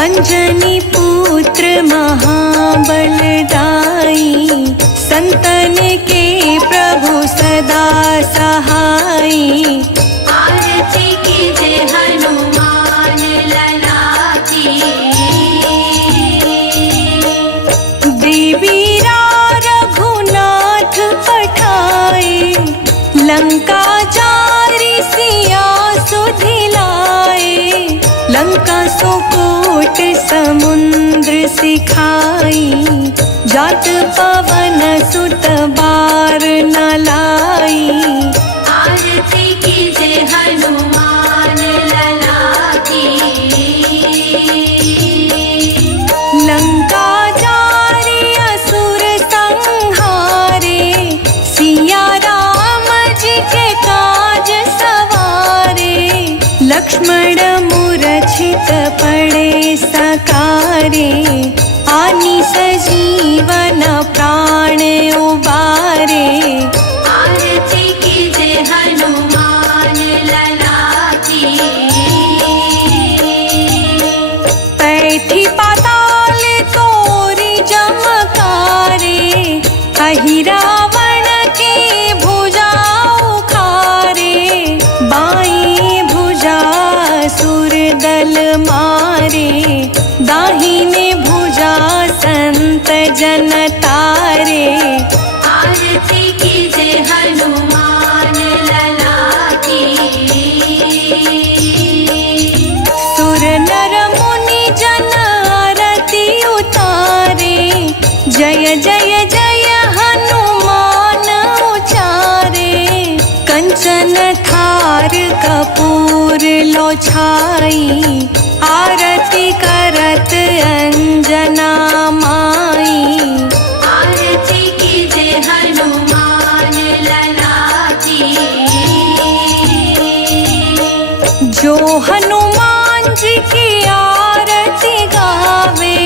अंजनी पुत्र महाबल दाई, संतन के प्रभु सदा सहाई। आरती कीजे हनुमान लला की। देवीरा रघुनाथ पठाए, लंका जारी सिया सुधिलाए। लंका सुकोट समुद्र सिखाई, जात पवन सुत बार न लाई। आरती कीजे हनुमान लला की। लंका जारी असुर संहारे, सिया राम जी के काज सवारे। लक्ष्मण मूर्छित पड़े सकारे, आनि सजीवन प्राण उबारे। आरती कीजे हनुमान लला की। पैठी पाताल तोरी जमकारे, अहि रावण के भुजा उखारे। बाई भुजा सुर दल मारे, दाहिने भुजा संत जन तारे। आरती कीजे हनुमान लला की। सुर नर मुनि जन आरती उतारे, जय जय जय हनुमान उचारे। कंचन थार कपूर लो छाई, आरती करत अंजना माई। आरती कीजे हनुमान लला की। जो हनुमान जी की आरती गावे,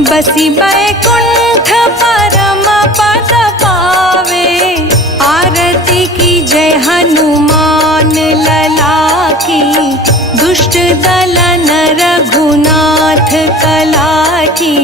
बसी बैकुंठ परम पद पावे। आरती की जय हनुमान लला की, दुष्ट दलन रघुनाथ कला की।